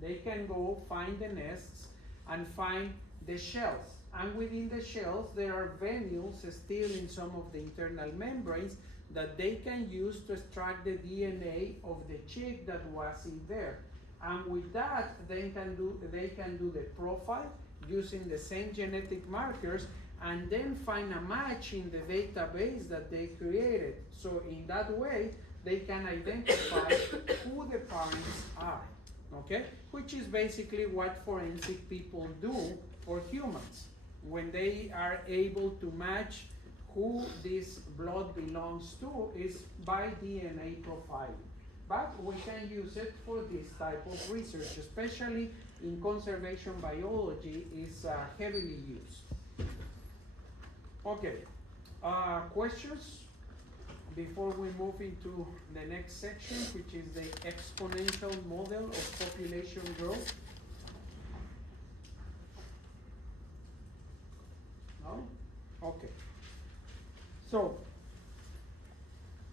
they can go find the nests and find the shells. And within the shells, there are venules still in some of the internal membranes that they can use to extract the DNA of the chick that was in there. And with that, they can do the profile using the same genetic markers and then find a match in the database that they created. So in that way, they can identify who the parents are, okay? Which is basically what forensic people do for humans. When they are able to match who this blood belongs to is by DNA profiling. But we can use it for this type of research, especially in conservation biology is heavily used. Okay, questions before we move into the next section, which is the exponential model of population growth? No? Okay. So,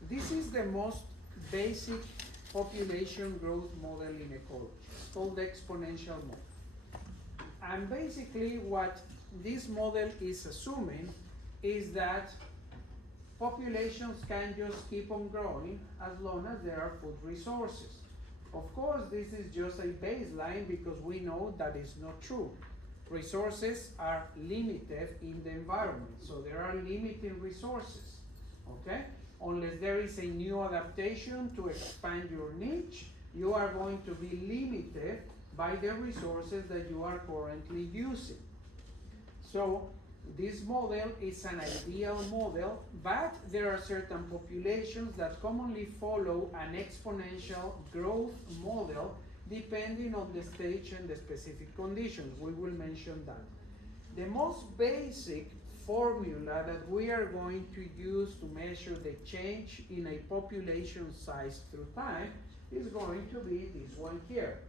this is the most basic population growth model in ecology. It's called the exponential model. And basically what this model is assuming is that populations can just keep on growing as long as there are food resources. Of course, this is just a baseline because we know that is not true. Resources are limited in the environment, so there are limiting resources, okay? Unless there is a new adaptation to expand your niche, you are going to be limited by the resources that you are currently using. So this model is an ideal model, but there are certain populations that commonly follow an exponential growth model depending on the stage and the specific conditions. We will mention that. The most basic formula that we are going to use to measure the change in a population size through time is going to be this one here.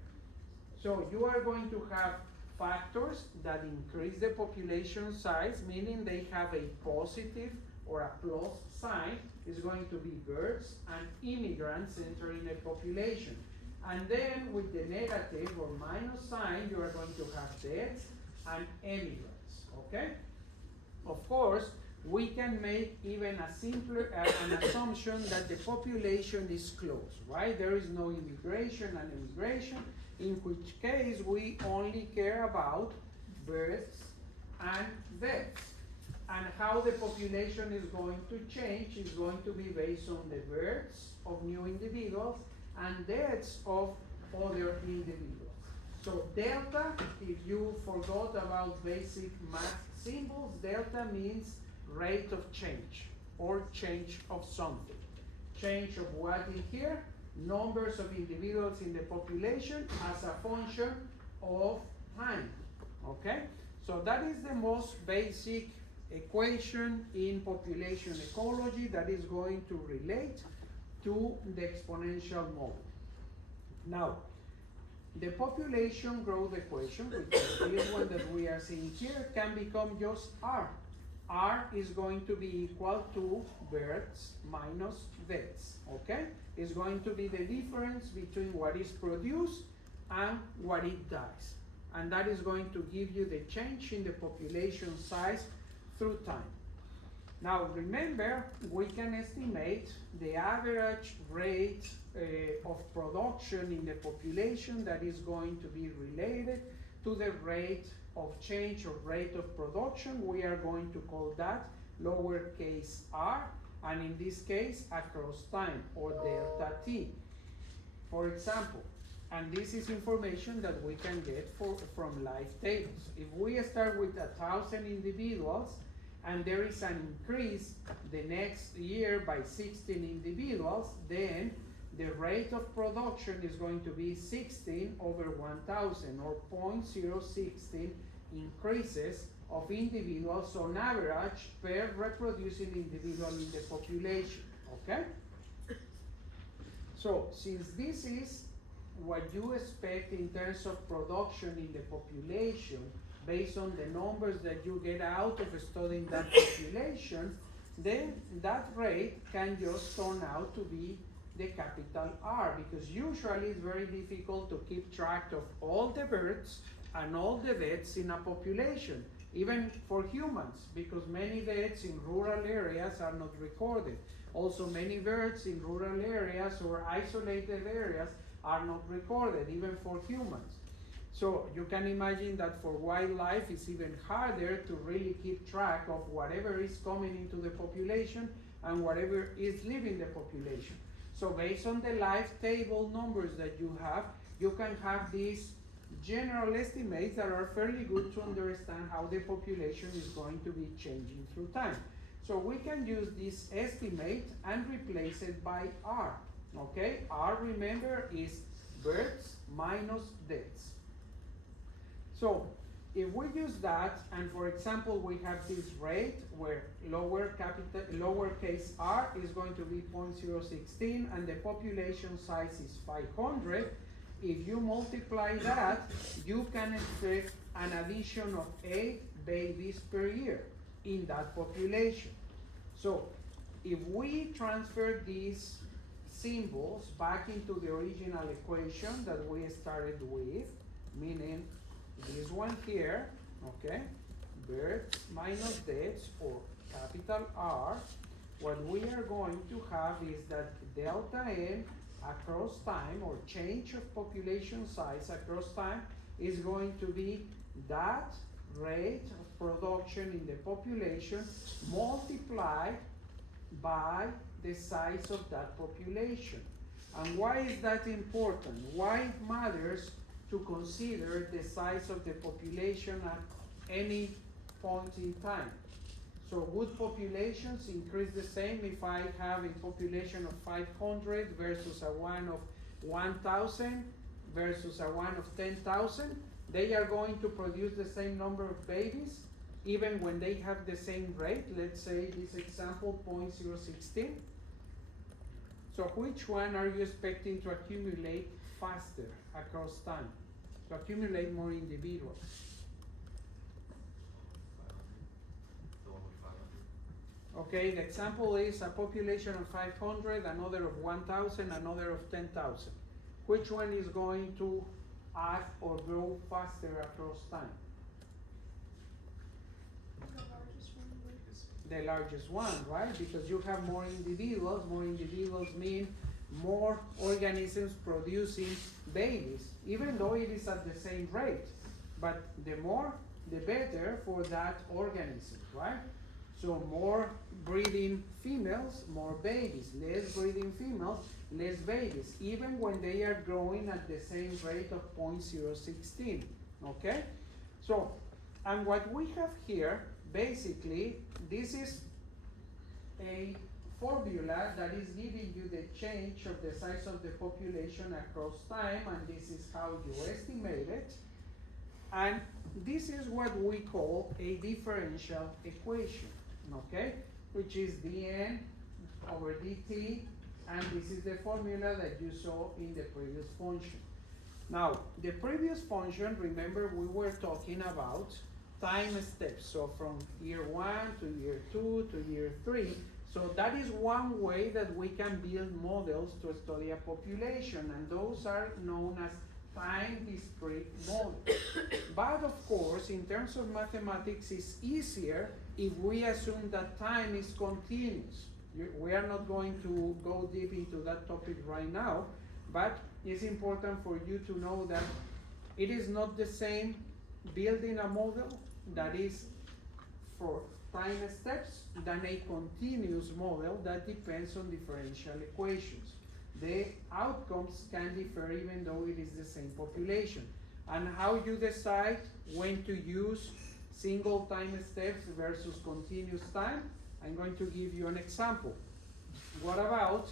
So you are going to have factors that increase the population size, meaning they have a positive or a plus sign. Is going to be births and immigrants entering a population. And then with the negative or minus sign, you are going to have deaths and emigrants, okay? Of course, we can make even a simpler an assumption that the population is close, right? There is no immigration and immigration, in which case we only care about births and deaths. And how the population is going to change is going to be based on the births of new individuals and deaths of other individuals. So delta, if you forgot about basic math symbols, delta means rate of change or change of something. Change of what in here? Numbers of individuals in the population as a function of time, okay? So that is the most basic equation in population ecology that is going to relate to the exponential model. Now, the population growth equation, which is this one that we are seeing here, can become just R. R is going to be equal to births minus deaths, okay? It's going to be the difference between what is produced and what it dies. And that is going to give you the change in the population size through time. Now remember, we can estimate the average rate of production in the population that is going to be related to the rate of change or rate of production. We are going to call that lowercase r, and in this case across time, or delta t. For example, and this is information that we can get from live tables. If we start with 1,000 individuals and there is an increase the next year by 16 individuals, then the rate of production is going to be 16 over 1,000, or 0.016 increases of individuals on average per reproducing individual in the population, okay? So, since this is what you expect in terms of production in the population, based on the numbers that you get out of studying that population, then that rate can just turn out to be the capital R, because usually it's very difficult to keep track of all the births and all the deaths in a population, even for humans, because many deaths in rural areas are not recorded. Also, many births in rural areas or isolated areas are not recorded, even for humans. So you can imagine that for wildlife it's even harder to really keep track of whatever is coming into the population and whatever is leaving the population. So based on the live table numbers that you can have these general estimates that are fairly good to understand how the population is going to be changing through time. So we can use this estimate and replace it by R, okay? R, remember, is births minus deaths. So if we use that, and for example we have this rate where lowercase r is going to be 0.016 and the population size is 500, if you multiply that, you can expect an addition of 8 babies per year in that population. So if we transfer these symbols back into the original equation that we started with, meaning this one here, okay, births minus deaths, or capital R, what we are going to have is that delta N across time, or change of population size across time, is going to be that rate of production in the population multiplied by the size of that population. And why is that important? Why it matters to consider the size of the population at any point in time? So would populations increase the same if I have a population of 500 versus a one of 1,000 versus a one of 10,000? They are going to produce the same number of babies even when they have the same rate. Let's say this example 0.016. So which one are you expecting to accumulate faster across time, to accumulate more individuals? 500. The one with 500. Okay, the example is a population of 500, another of 1,000, another of 10,000. Which one is going to add or grow faster across time? The largest one, right? Because you have more individuals. More individuals mean more organisms producing babies, even though it is at the same rate. But the more, the better for that organism, right? So more breeding females, more babies. Less breeding females, less babies, even when they are growing at the same rate of 0.016, okay? So, and what we have here, basically, this is a formula that is giving you the change of the size of the population across time, and this is how you estimate it. And this is what we call a differential equation, okay? Which is dn over dt, and this is the formula that you saw in the previous function. Now, the previous function, remember, we were talking about time steps, so from year 1 to year 2 to year 3. So that is one way that we can build models to study a population, and those are known as time discrete models. But of course, in terms of mathematics, it's easier if we assume that time is continuous. We are not going to go deep into that topic right now, but it's important for you to know that it is not the same building a model that is for time steps than a continuous model that depends on differential equations. The outcomes can differ even though it is the same population. And how you decide when to use single time steps versus continuous time, I'm going to give you an example. What about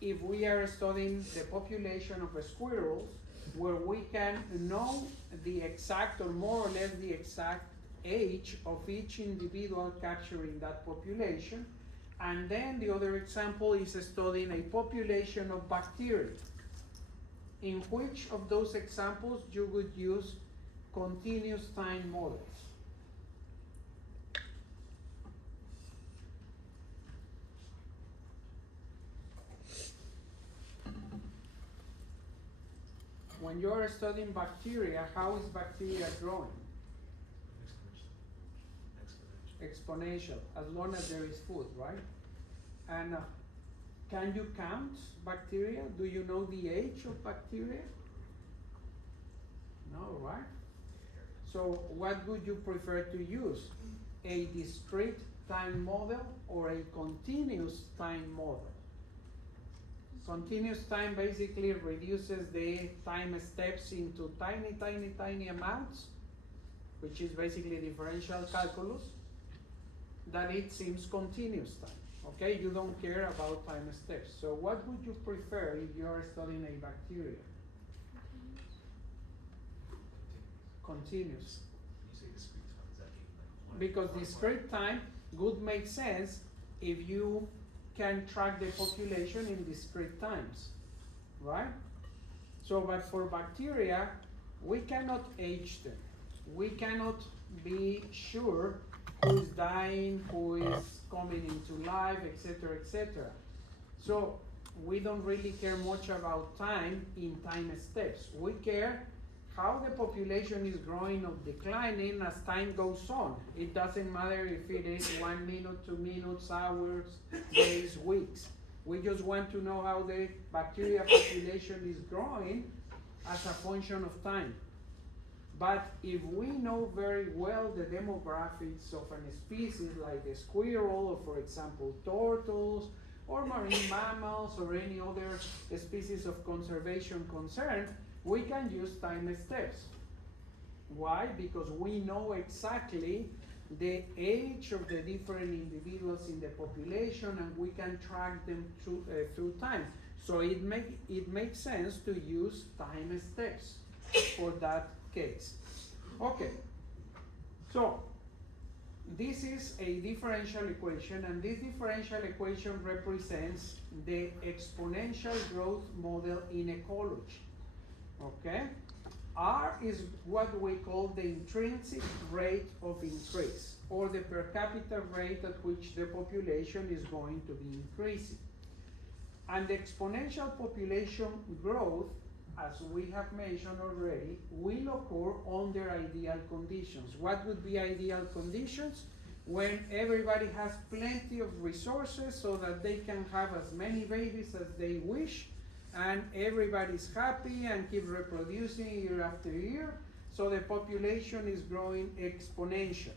if we are studying the population of squirrels, where we can know the exact or more or less the exact age of each individual capturing that population, and then the other example is studying a population of bacteria. In which of those examples you would use continuous time models? When you are studying bacteria, how is bacteria growing? Exponential, as long as there is food, right? And can you count bacteria? Do you know the age of bacteria? No, right? So what would you prefer to use? A discrete time model or a continuous time model? Continuous time basically reduces the time steps into tiny amounts, which is basically differential calculus, that it seems continuous time. Okay, you don't care about time steps. So what would you prefer if you are studying a bacteria? Continuous. When you say discrete time, does that mean like one? Because one discrete time would make sense if you can track the population in discrete times, right? So, but for bacteria, we cannot age them. We cannot be sure who is dying, who is coming into life, etc., etc. So we don't really care much about time in time steps. We care how the population is growing or declining as time goes on. It doesn't matter if it is 1 minute, 2 minutes, hours, days, weeks. We just want to know how the bacteria population is growing as a function of time. But if we know very well the demographics of a species like a squirrel, or for example turtles, or marine mammals, or any other species of conservation concern, we can use time steps. Why? Because we know exactly the age of the different individuals in the population, and we can track them through time. So it makes sense to use time steps for that case. Okay, so this is a differential equation, and this differential equation represents the exponential growth model in ecology. Okay, R is what we call the intrinsic rate of increase, or the per capita rate at which the population is going to be increasing. And the exponential population growth, as we have mentioned already, will occur under ideal conditions. What would be ideal conditions? When everybody has plenty of resources so that they can have as many babies as they wish, and everybody's happy and keep reproducing year after year, so the population is growing exponentially.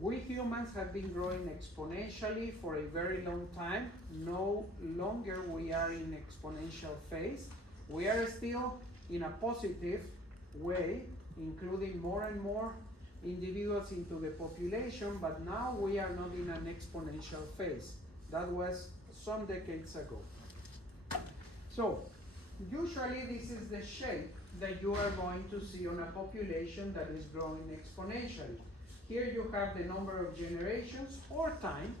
We humans have been growing exponentially for a very long time. No longer we are in exponential phase. We are still in a positive way, including more and more individuals into the population, but now we are not in an exponential phase. That was some decades ago. So, usually this is the shape that you are going to see on a population that is growing exponentially. Here you have the number of generations or time,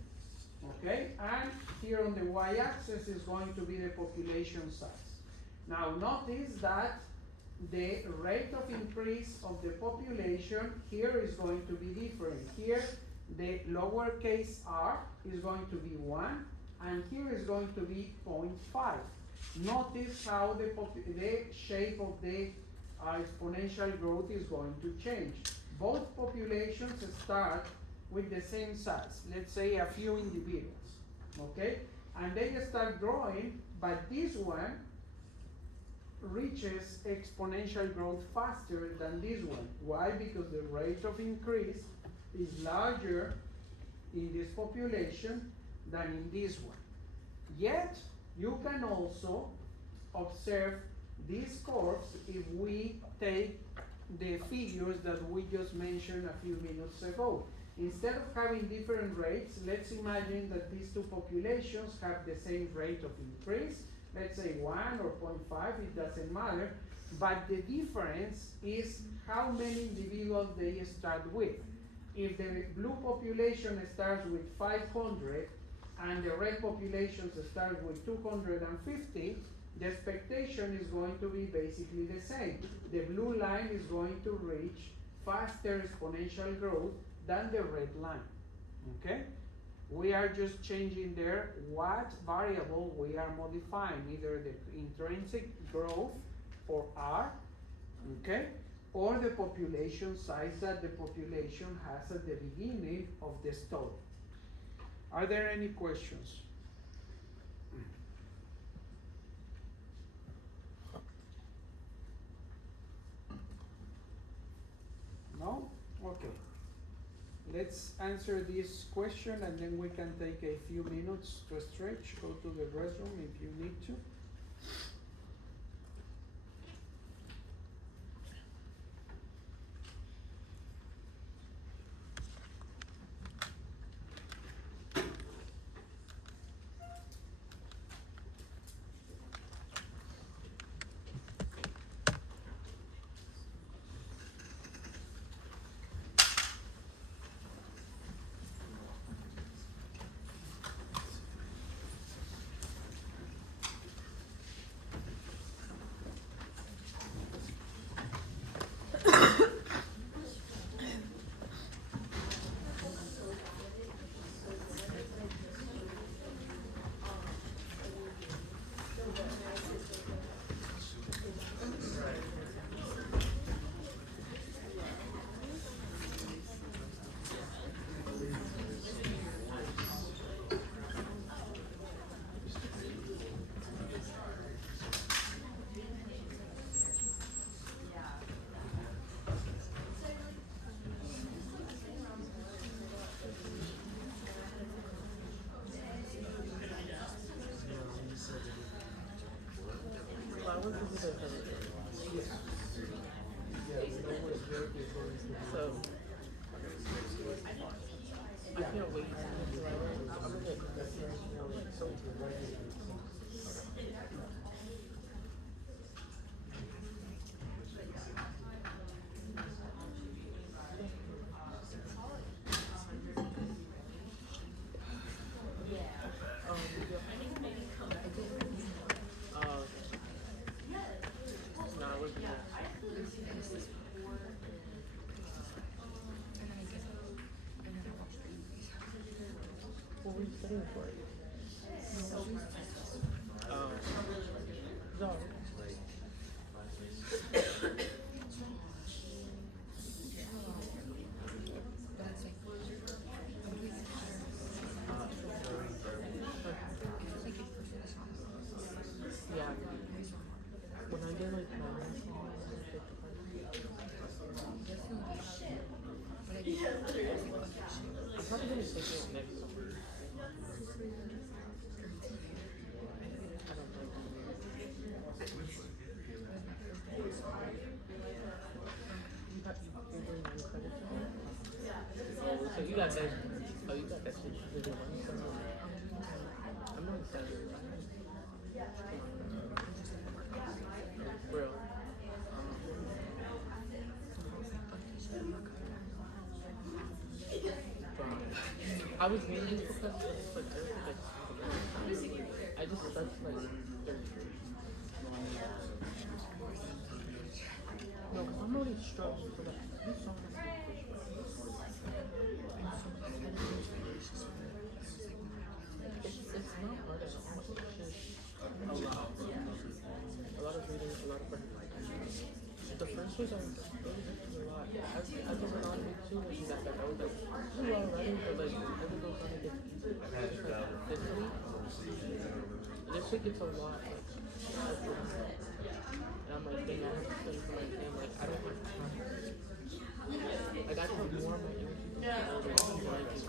okay? And here on the y-axis is going to be the population size. Now notice that the rate of increase of the population here is going to be different. Here the lowercase r is going to be 1, and here is going to be 0.5. Notice how the shape of the exponential growth is going to change. Both populations start with the same size, let's say a few individuals, okay? And they start growing, but this one reaches exponential growth faster than this one. Why? Because the rate of increase is larger in this population than in this one. Yet, you can also observe these curves if we take the figures that we just mentioned a few minutes ago. Instead of having different rates, let's imagine that these two populations have the same rate of increase, let's say 1 or 0.5, it doesn't matter, but the difference is how many individuals they start with. If the blue population starts with 500 and the red population starts with 250, the expectation is going to be basically the same. The blue line is going to reach faster exponential growth than the red line, okay? We are just changing there what variable we are modifying, either the intrinsic growth or R, okay? Or the population size that the population has at the beginning of the story. Are there any questions? No? Okay. Let's answer this question and then we can take a few minutes to stretch, go to the restroom if you need to. So, I can't wait. What were you studying for? No. Yeah. When I get like I'm probably gonna take it next summer. I don't know. You're doing 1 credit? So you got that, oh you got that shit, you're doing 1 credit? I'm not excited. Bro. I was reading this because it's like I just searched like 30. No, because I'm already struggling for that. You saw my it's not hard at all. It's just a lot. A lot of reading, a lot of work. The first was a lot. I just went on soon as she got back, I was like, you alright? But like, I don't know if I get I've had it's travel like physically. overseas and over. This shit gets a lot, like, and I'm like, dang, I have to study for my exam. Like, I don't have time. Like, I put more of my energy into all the things that I do.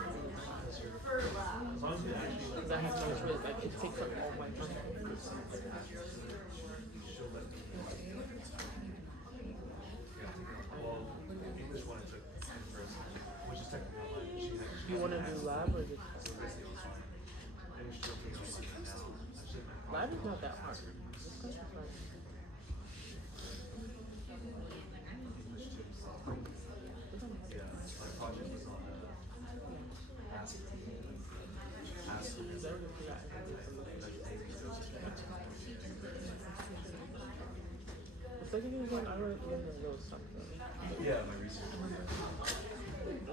As long as you actually Because I have no choice. Like, it takes up all my time. she'll let me. Yeah. Well, English one I took in person, which is technically online. Do you want to do lab or just So basically it was fine. Maybe she'll take it online now. Actually, my lab is not that hard. It's kind of hard. English too. Yeah, my project was on ask. Better than that. The second one, I wrote in the little stuff. Yeah, my research.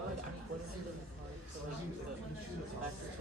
Like, I want to do the part for like the back to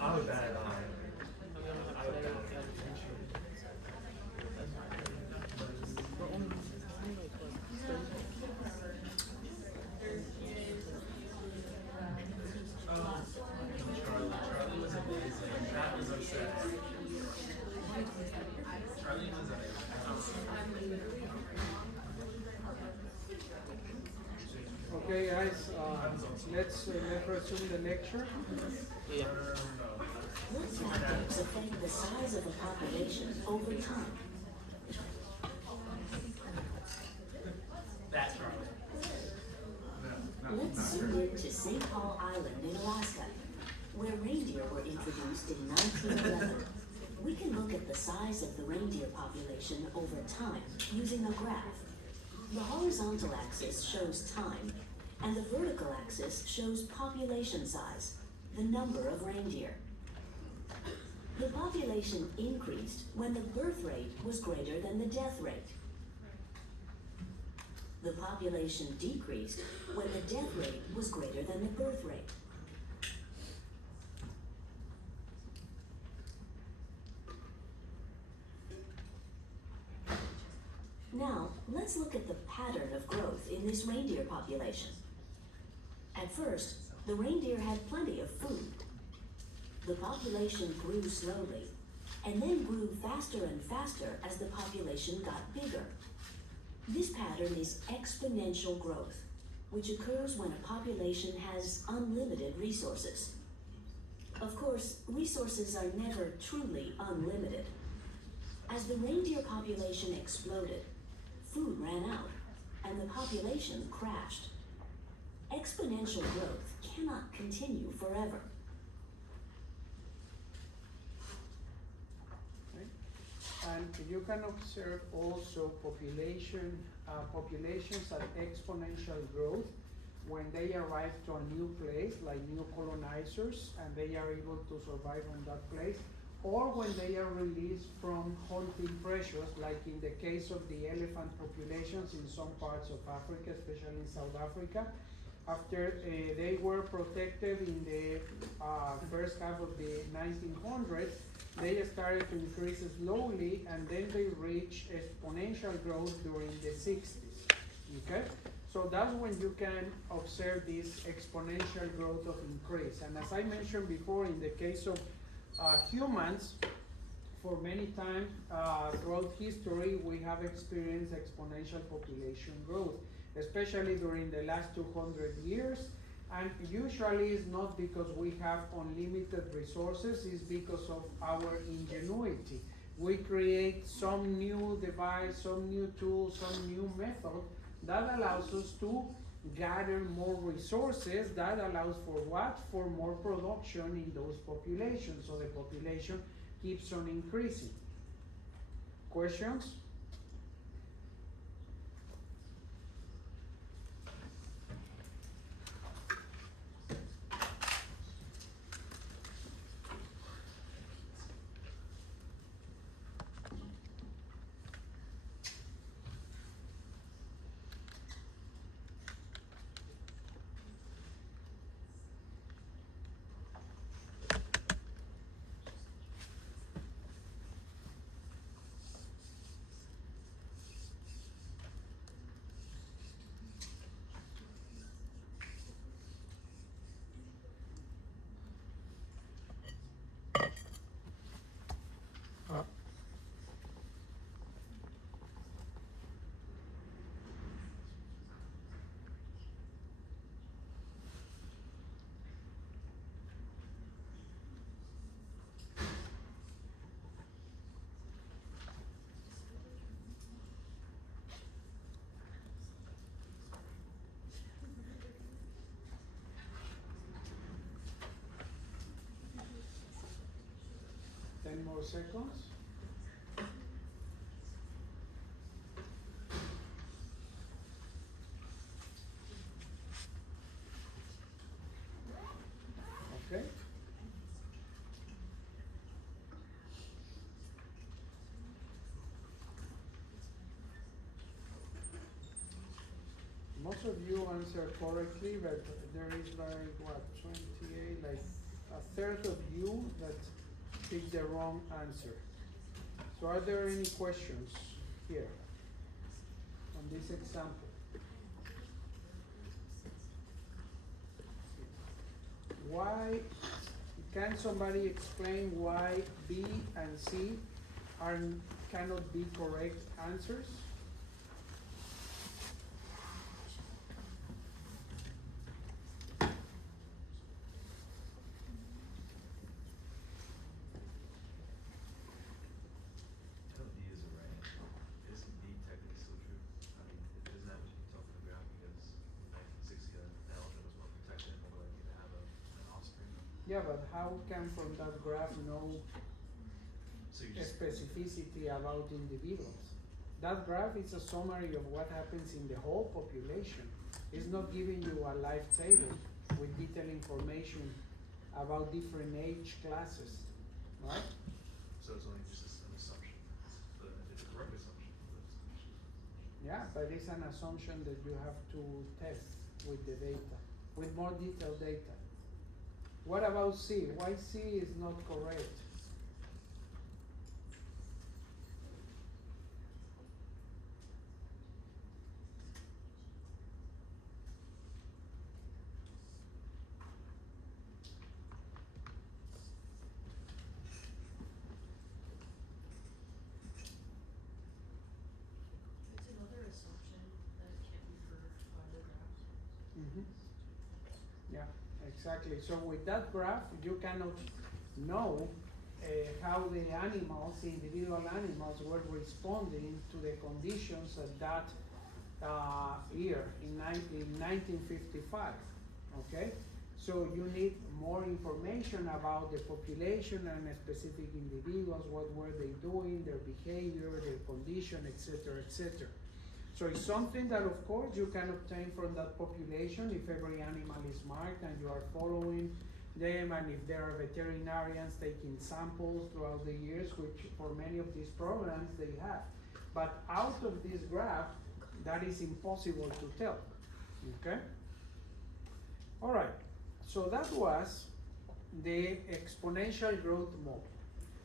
I'm a bad Charlie was amazing. That was upset. Charlie was Okay, guys, let's resume the lecture. yeah. What factors affect the size of a population over time? That's Charlie. Let's zoom in to St. Paul Island in Alaska, where reindeer were introduced in 1911. We can look at the size of the reindeer population over time using a graph. The horizontal axis shows time, and the vertical axis shows population size, the number of reindeer. The population increased when the birth rate was greater than the death rate. The population decreased when the death rate was greater than the birth rate. Now, let's look at the pattern of growth in this reindeer population. At first, the reindeer had plenty of food. The population grew slowly, and then grew faster and faster as the population got bigger. This pattern is exponential growth, which occurs when a population has unlimited resources. Of course, resources are never truly unlimited. As the reindeer population exploded, food ran out, and the population crashed. Exponential growth cannot continue forever. And you can observe also populations at exponential growth when they arrive to a new place, like new colonizers, and they are able to survive on that place, or when they are released from hunting pressures, like in the case of the elephant populations in some parts of Africa, especially in South Africa. After they were protected in the first half of the 1900s, they started to increase slowly, and then they reached exponential growth during the 60s. Okay? So that's when you can observe this exponential growth of increase. And as I mentioned before, in the case of humans, for many times throughout history, we have experienced exponential population growth, especially during the last 200 years. And usually it's not because we have unlimited resources, it's because of our ingenuity. We create some new device, some new tool, some new method that allows us to gather more resources. That allows for what? For more production in those populations. So the population keeps on increasing. Questions? More seconds. Okay. Most of you answer correctly, but there is like what, 28, like a third of you that pick the wrong answer. So are there any questions here on this example? Why, can somebody explain why B and C cannot be correct answers? Yeah, but how can from that graph know specificity about individuals? That graph is a summary of what happens in the whole population. It's not giving you a life table with detailed information about different age classes, right? So it's only just an assumption, but if it's a correct assumption. Yeah, but it's an assumption that you have to test with the data, with more detailed data. What about C? Why C is not correct? It's another assumption that it can't be for other graphs. Mm-hmm. Yeah, exactly. So with that graph, you cannot know how the animals, the individual animals, were responding to the conditions at that year in 1955. Okay, so you need more information about the population and specific individuals. What were they doing? Their behavior, their condition, etc., etc. So it's something that, of course, you can obtain from that population if every animal is marked and you are following them, and if there are veterinarians taking samples throughout the years, which for many of these programs they have. But out of this graph, that is impossible to tell, okay? All right, so that was the exponential growth model.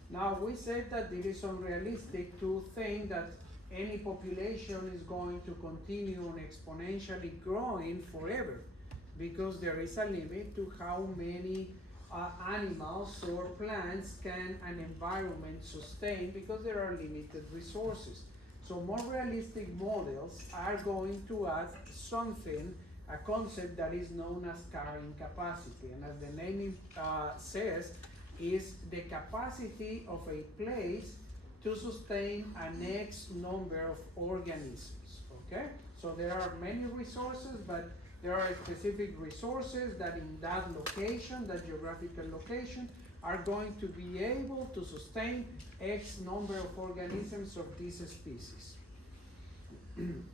Now we said that it is unrealistic to think that any population is going to continue on exponentially growing forever, because there is a limit to how many animals or plants can an environment sustain, because there are limited resources. So more realistic models are going to add something, a concept that is known as carrying capacity. And as the name says, is the capacity of a place to sustain an X number of organisms, okay? So there are many resources, but there are specific resources that in that location, that geographical location, are going to be able to sustain X number of organisms of this species.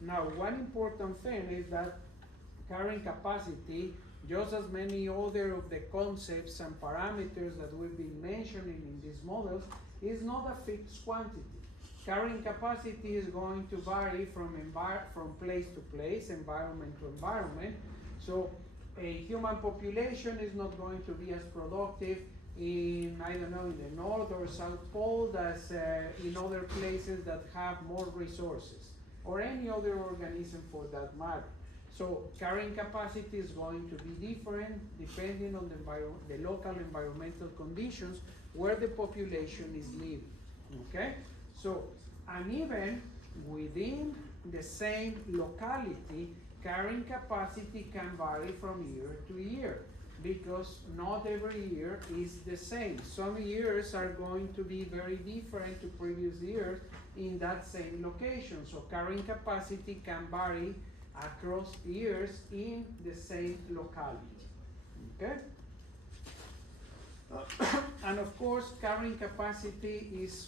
Now, one important thing is that carrying capacity, just as many other of the concepts and parameters that we've been mentioning in these models, is not a fixed quantity. Carrying capacity is going to vary from place to place, environment to environment. So a human population is not going to be as productive in, I don't know, in the North or South Pole as in other places that have more resources, or any other organism for that matter. So carrying capacity is going to be different depending on the local environmental conditions where the population is living, okay? So, and even within the same locality, carrying capacity can vary from year to year, because not every year is the same. Some years are going to be very different to previous years in that same location. So carrying capacity can vary across years in the same locality, okay? And of course, carrying capacity is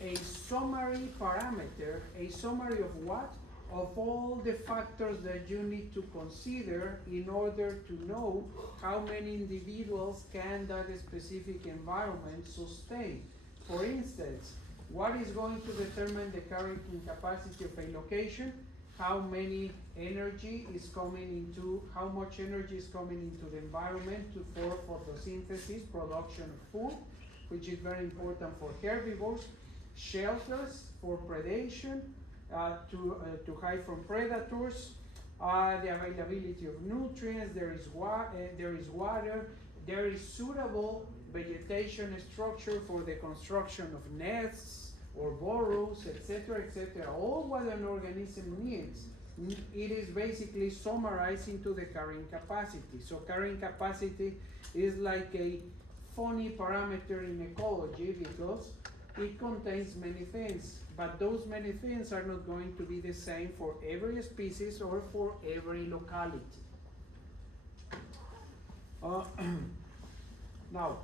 a summary parameter, a summary of what? Of all the factors that you need to consider in order to know how many individuals can that specific environment sustain. For instance, what is going to determine the carrying capacity of a location? How many energy is coming into, how much energy is coming into the environment for photosynthesis, production of food, which is very important for herbivores, shelters for predation, to hide from predators, the availability of nutrients, there is water, there is suitable vegetation structure for the construction of nests or burrows, etc., etc. All what an organism needs, it is basically summarized into the carrying capacity. So carrying capacity is like a funny parameter in ecology because it contains many things, but those many things are not going to be the same for every species or for every locality. Now,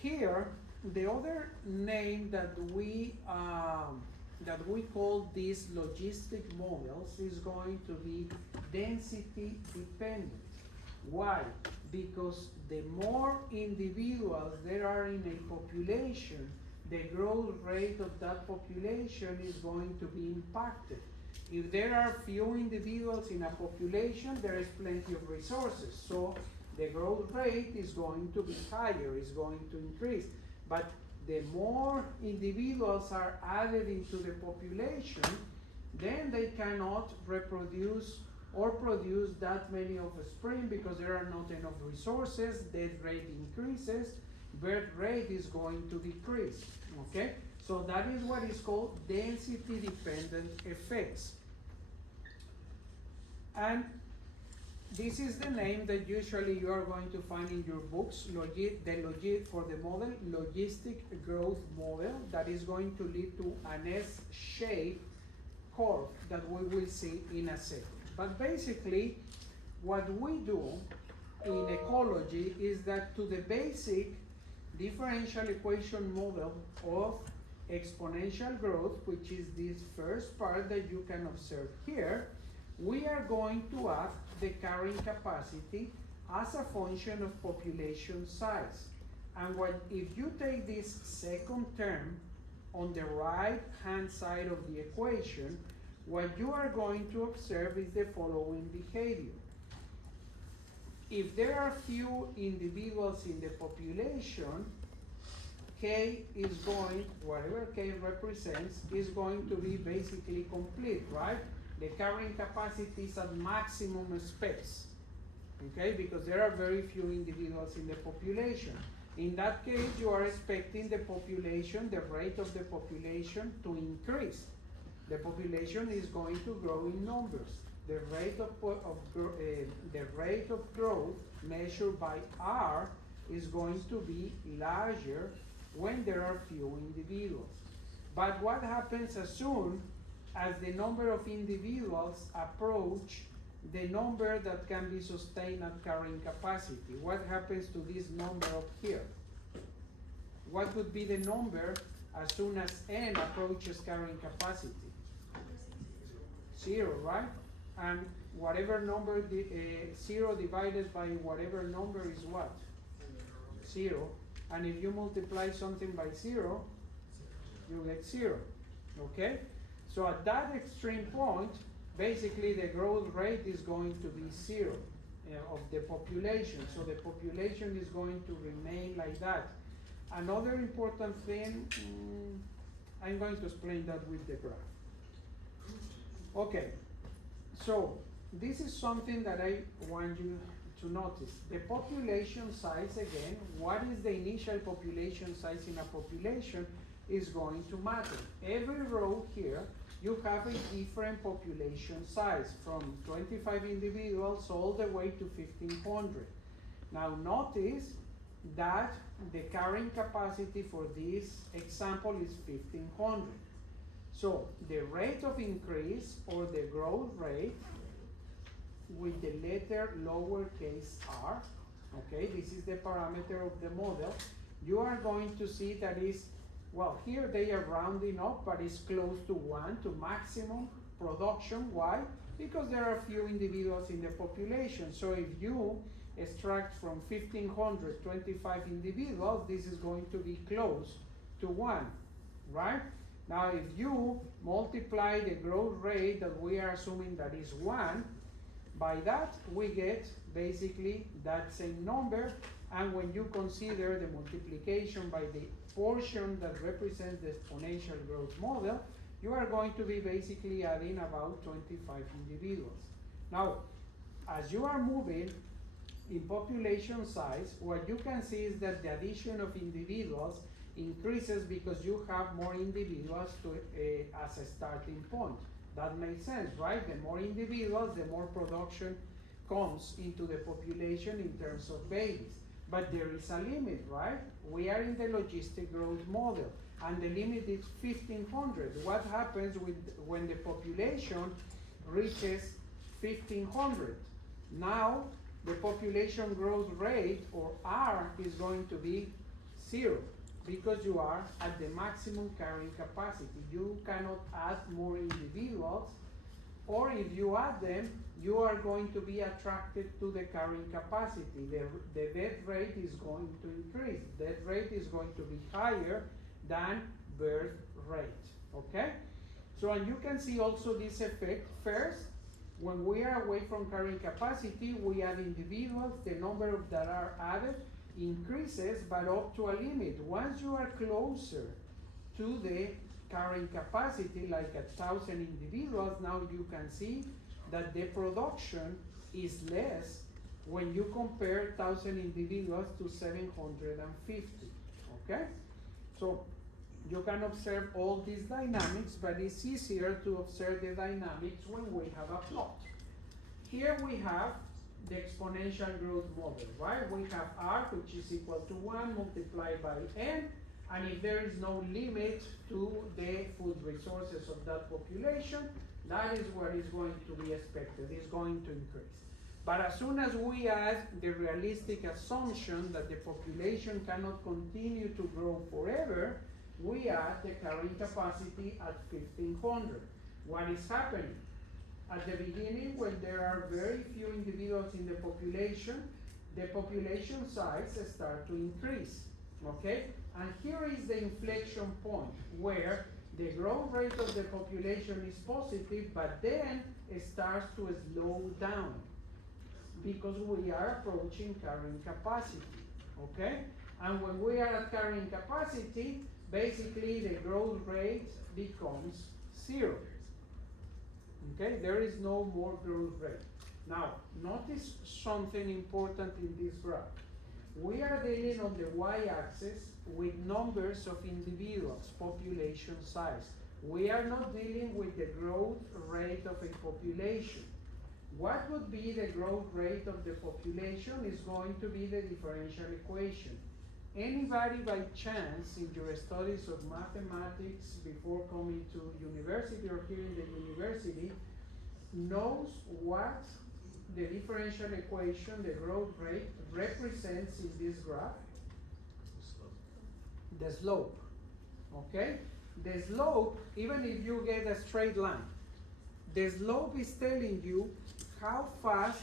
here, the other name that we call these logistic models is going to be density dependent. Why? Because the more individuals there are in a population, the growth rate of that population is going to be impacted. If there are few individuals in a population, there is plenty of resources, so the growth rate is going to be higher, is going to increase. But the more individuals are added into the population, then they cannot reproduce or produce that many of a spring because there are not enough resources, death rate increases, birth rate is going to decrease, okay? So that is what is called density dependent effects. And this is the name that usually you are going to find in your books, for the model, logistic growth model, that is going to lead to an S-shaped curve that we will see in a second. But basically, what we do in ecology is that to the basic differential equation model of exponential growth, which is this first part that you can observe here, we are going to add the carrying capacity as a function of population size. And if you take this second term on the right hand side of the equation, what you are going to observe is the following behavior. If there are few individuals in the population, K is going, whatever K represents, is going to be basically complete, right? The carrying capacity is at maximum space, okay? Because there are very few individuals in the population. In that case, you are expecting the population, the rate of the population to increase. The population is going to grow in numbers. The rate of growth measured by R is going to be larger when there are few individuals. But what happens as soon as the number of individuals approach the number that can be sustained at carrying capacity? What happens to this number up here? What would be the number as soon as N approaches carrying capacity? 0, right? And whatever number, 0 divided by whatever number is what? 0. And if you multiply something by 0, you get 0, okay? So at that extreme point, basically the growth rate is going to be 0 of the population. So the population is going to remain like that. Another important thing, I'm going to explain that with the graph. Okay, so this is something that I want you to notice. The population size, again, what is the initial population size in a population is going to matter. Every row here, you have a different population size, from 25 individuals all the way to 1,500. Now notice that the carrying capacity for this example is 1,500. So the rate of increase, or the growth rate, with the letter lowercase r, okay, this is the parameter of the model, you are going to see that is, well, here they are rounding up, but it's close to 1, to maximum production. Why? Because there are few individuals in the population. So if you extract from 1,500 25 individuals, this is going to be close to 1, right? Now if you multiply the growth rate that we are assuming that is 1, by that we get basically that same number, and when you consider the multiplication by the portion that represents the exponential growth model, you are going to be basically adding about 25 individuals. Now, as you are moving in population size, what you can see is that the addition of individuals increases because you have more individuals as a starting point. That makes sense, right? The more individuals, the more production comes into the population in terms of babies. But there is a limit, right? We are in the logistic growth model, and the limit is 1,500. What happens when the population reaches 1,500? Now, the population growth rate, or R, is going to be 0, because you are at the maximum carrying capacity. You cannot add more individuals, or if you add them, you are going to be attracted to the carrying capacity. The death rate is going to increase. Death rate is going to be higher than birth rate, okay? So, and you can see also this effect. First, when we are away from carrying capacity, we add individuals, the number that are added increases, but up to a limit. Once you are closer to the carrying capacity, like 1,000 individuals, now you can see that the production is less when you compare 1,000 individuals to 750, okay? So you can observe all these dynamics, but it's easier to observe the dynamics when we have a plot. Here we have the exponential growth model, right? We have R, which is equal to 1 multiplied by N, and if there is no limit to the food resources of that population, that is what is going to be expected. It's going to increase. But as soon as we add the realistic assumption that the population cannot continue to grow forever, we add the carrying capacity at 1,500. What is happening? At the beginning, when there are very few individuals in the population size starts to increase, okay? And here is the inflection point where the growth rate of the population is positive, but then it starts to slow down because we are approaching carrying capacity, okay? And when we are at carrying capacity, basically the growth rate becomes 0. Okay, there is no more growth rate. Now, notice something important in this graph. We are dealing on the y-axis with numbers of individuals, population size. We are not dealing with the growth rate of a population. What would be the growth rate of the population is going to be the differential equation. Anybody by chance in your studies of mathematics before coming to university or here in the university knows what the differential equation, the growth rate, represents in this graph? The slope, okay? The slope, even if you get a straight line, the slope is telling you how fast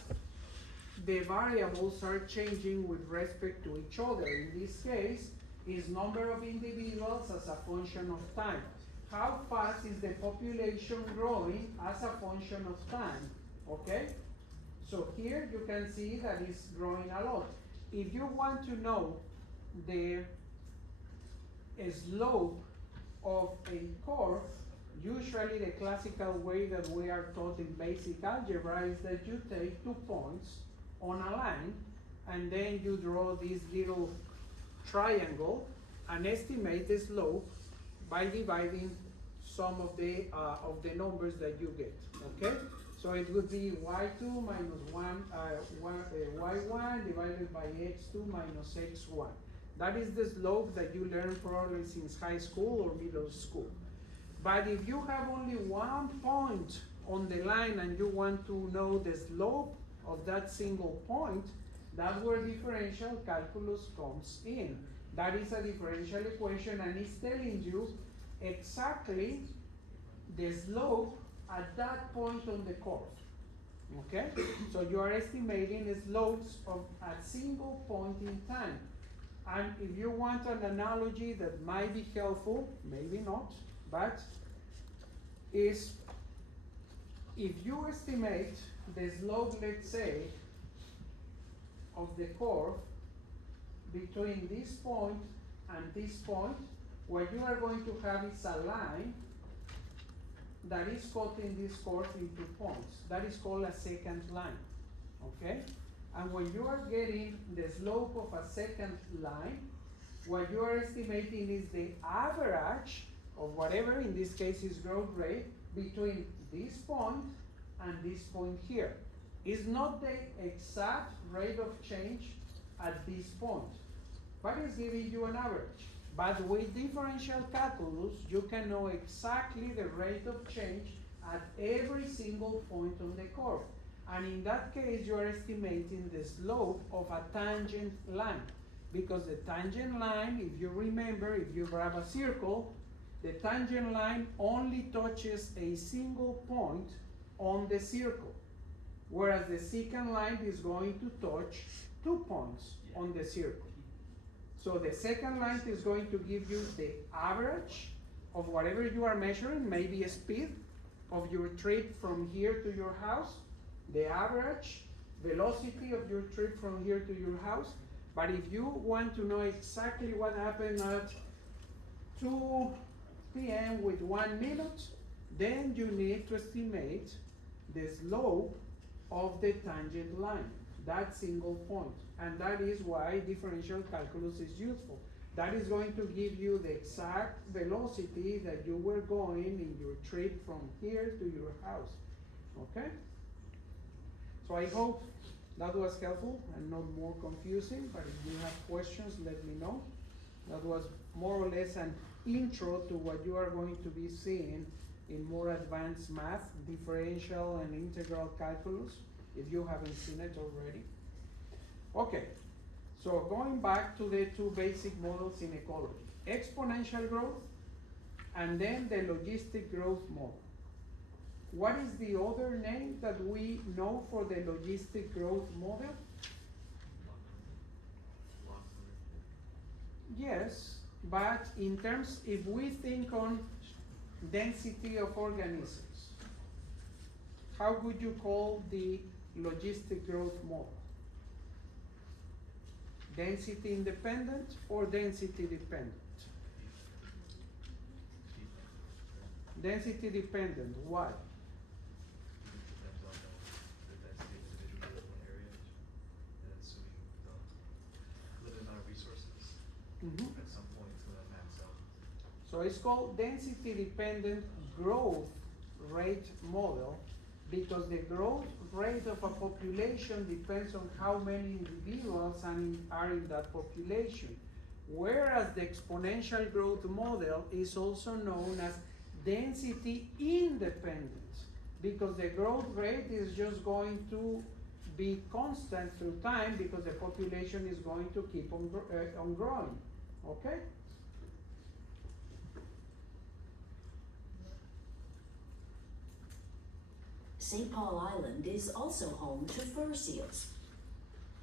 the variables are changing with respect to each other. In this case, is number of individuals as a function of time. How fast is the population growing as a function of time, okay? So here you can see that it's growing a lot. If you want to know the slope of a curve, usually the classical way that we are taught in basic algebra is that you take 2 points on a line and then you draw this little triangle and estimate the slope by dividing some of the numbers that you get, okay? So it would be y2 minus y1 divided by x2 minus x1. That is the slope that you learn probably since high school or middle school. But if you have only 1 point on the line and you want to know the slope of that single point, that's where differential calculus comes in. That is a differential equation and it's telling you exactly the slope at that point on the curve, okay? So you are estimating the slopes of a single point in time. And if you want an analogy that might be helpful, maybe not, but is if you estimate the slope, let's say, of the curve between this point and this point, what you are going to have is a line that is cutting this curve into points. That is called a secant line, okay? And when you are getting the slope of a secant line, what you are estimating is the average of whatever, in this case is growth rate, between this point and this point here. It's not the exact rate of change at this point, but it's giving you an average. But with differential calculus, you can know exactly the rate of change at every single point on the curve. And in that case, you are estimating the slope of a tangent line. Because the tangent line, if you remember, if you grab a circle, the tangent line only touches a single point on the circle. Whereas the secant line is going to touch 2 points on the circle. So the secant line is going to give you the average of whatever you are measuring, maybe a speed of your trip from here to your house, the average velocity of your trip from here to your house. But if you want to know exactly what happened at 2 p.m. with 1 minute, then you need to estimate the slope of the tangent line, that single point. And that is why differential calculus is useful. That is going to give you the exact velocity that you were going in your trip from here to your house, okay? So I hope that was helpful and not more confusing, but if you have questions, let me know. That was more or less an intro to what you are going to be seeing in more advanced math, differential and integral calculus, if you haven't seen it already. Okay, so going back to the 2 basic models in ecology, exponential growth and then the logistic growth model. What is the other name that we know for the logistic growth model? Yes, but in terms, if we think on density of organisms, how would you call the logistic growth model? Density independent or density dependent? Density dependent, why? It depends on the density of individuals in one area, and assuming the limited amount of resources, at some point it's gonna max out. So it's called density dependent growth rate model because the growth rate of a population depends on how many individuals are in that population. Whereas the exponential growth model is also known as density independent because the growth rate is just going to be constant through time because the population is going to keep on growing. Okay? St. Paul Island is also home to fur seals.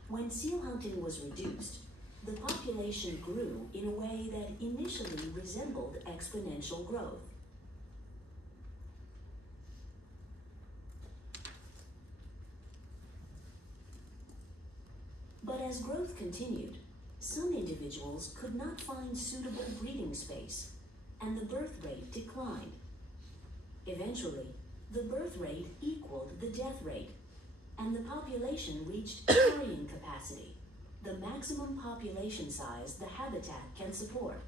When seal hunting was reduced, the population grew in a way that initially resembled exponential growth. But as growth continued, some individuals could not find suitable breeding space, and the birth rate declined. Eventually, the birth rate equaled the death rate, and the population reached carrying capacity, the maximum population size the habitat can support.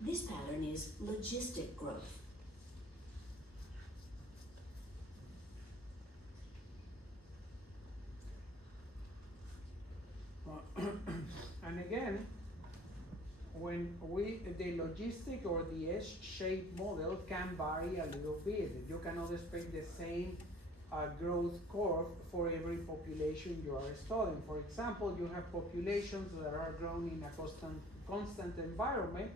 This pattern is logistic growth. And again, when the logistic or the S-shaped model can vary a little bit. You cannot expect the same growth curve for every population you are studying. For example, you have populations that are grown in a constant environment,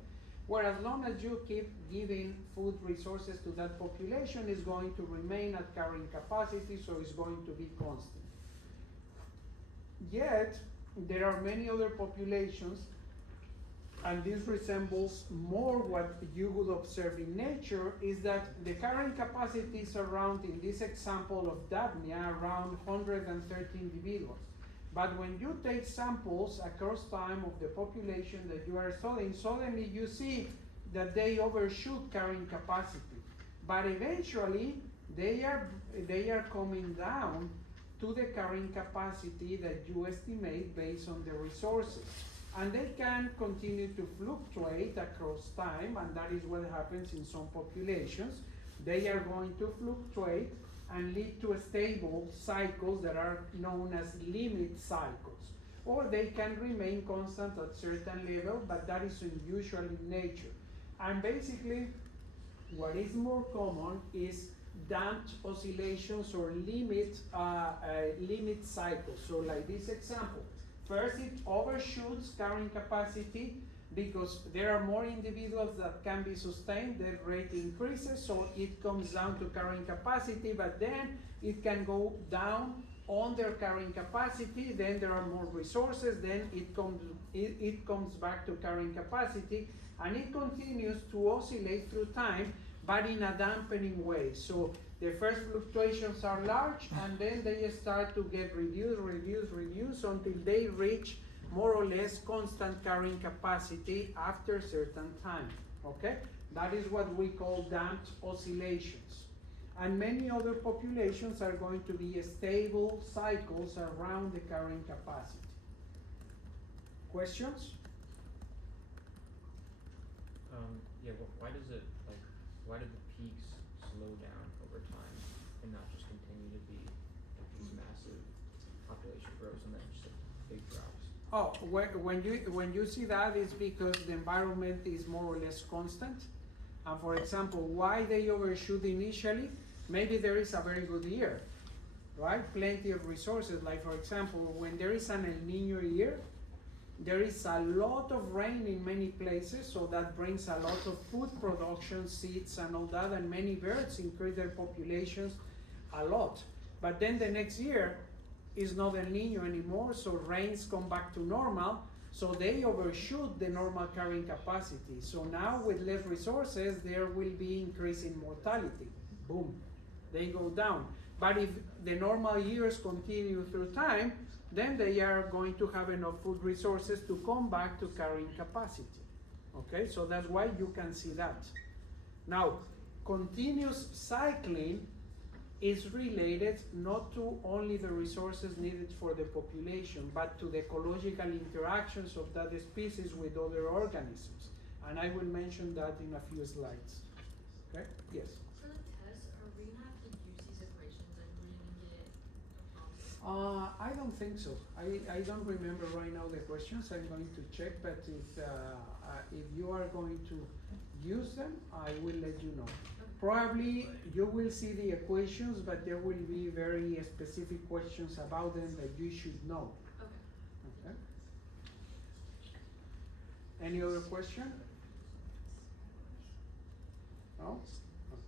where as long as you keep giving food resources to that population, it's going to remain at carrying capacity, so it's going to be constant. Yet, there are many other populations, and this resembles more what you would observe in nature, is that the carrying capacity is around, in this example of Daphnia, around 130 individuals. But when you take samples across time of the population that you are studying, suddenly you see that they overshoot carrying capacity. But eventually, they are coming down to the carrying capacity that you estimate based on the resources. And they can continue to fluctuate across time, and that is what happens in some populations. They are going to fluctuate and lead to stable cycles that are known as limit cycles. Or they can remain constant at certain level, but that is unusual in nature. And basically, what is more common is damped oscillations or limit cycles. So like this example, first it overshoots carrying capacity because there are more individuals that can be sustained, the rate increases, so it comes down to carrying capacity, but then it can go down under carrying capacity, then there are more resources, then it comes back to carrying capacity, and it continues to oscillate through time, but in a dampening way. So the first fluctuations are large, and then they start to get reduced until they reach more or less constant carrying capacity after a certain time, okay? That is what we call damped oscillations. And many other populations are going to be stable cycles around the carrying capacity. Questions? Yeah, why does it, like, why did the peaks slow down over time and not just continue to be like these massive population growths and then just like big drops? Oh, when you see that, it's because the environment is more or less constant. And for example, why they overshoot initially? Maybe there is a very good year, right? Plenty of resources. Like for example, when there is an El Niño year, there is a lot of rain in many places, so that brings a lot of food production, seeds and all that, and many birds increase their populations a lot. But then the next year is not El Niño anymore, so rains come back to normal, so they overshoot the normal carrying capacity. So now with less resources, there will be increase in mortality. Boom, they go down. But if the normal years continue through time, then they are going to have enough food resources to come back to carrying capacity. Okay, so that's why you can see that. Now, continuous cycling is related not to only the resources needed for the population, but to the ecological interactions of that species with other organisms. And I will mention that in a few slides. Okay? Yes? For the test, are we gonna have to use these equations and we're gonna get a problem? I don't think so. I don't remember right now the questions. I'm going to check, but if you are going to use them, I will let you know. Probably you will see the equations, but there will be very specific questions about them that you should know. Okay. Okay? Any other question? No? Okay.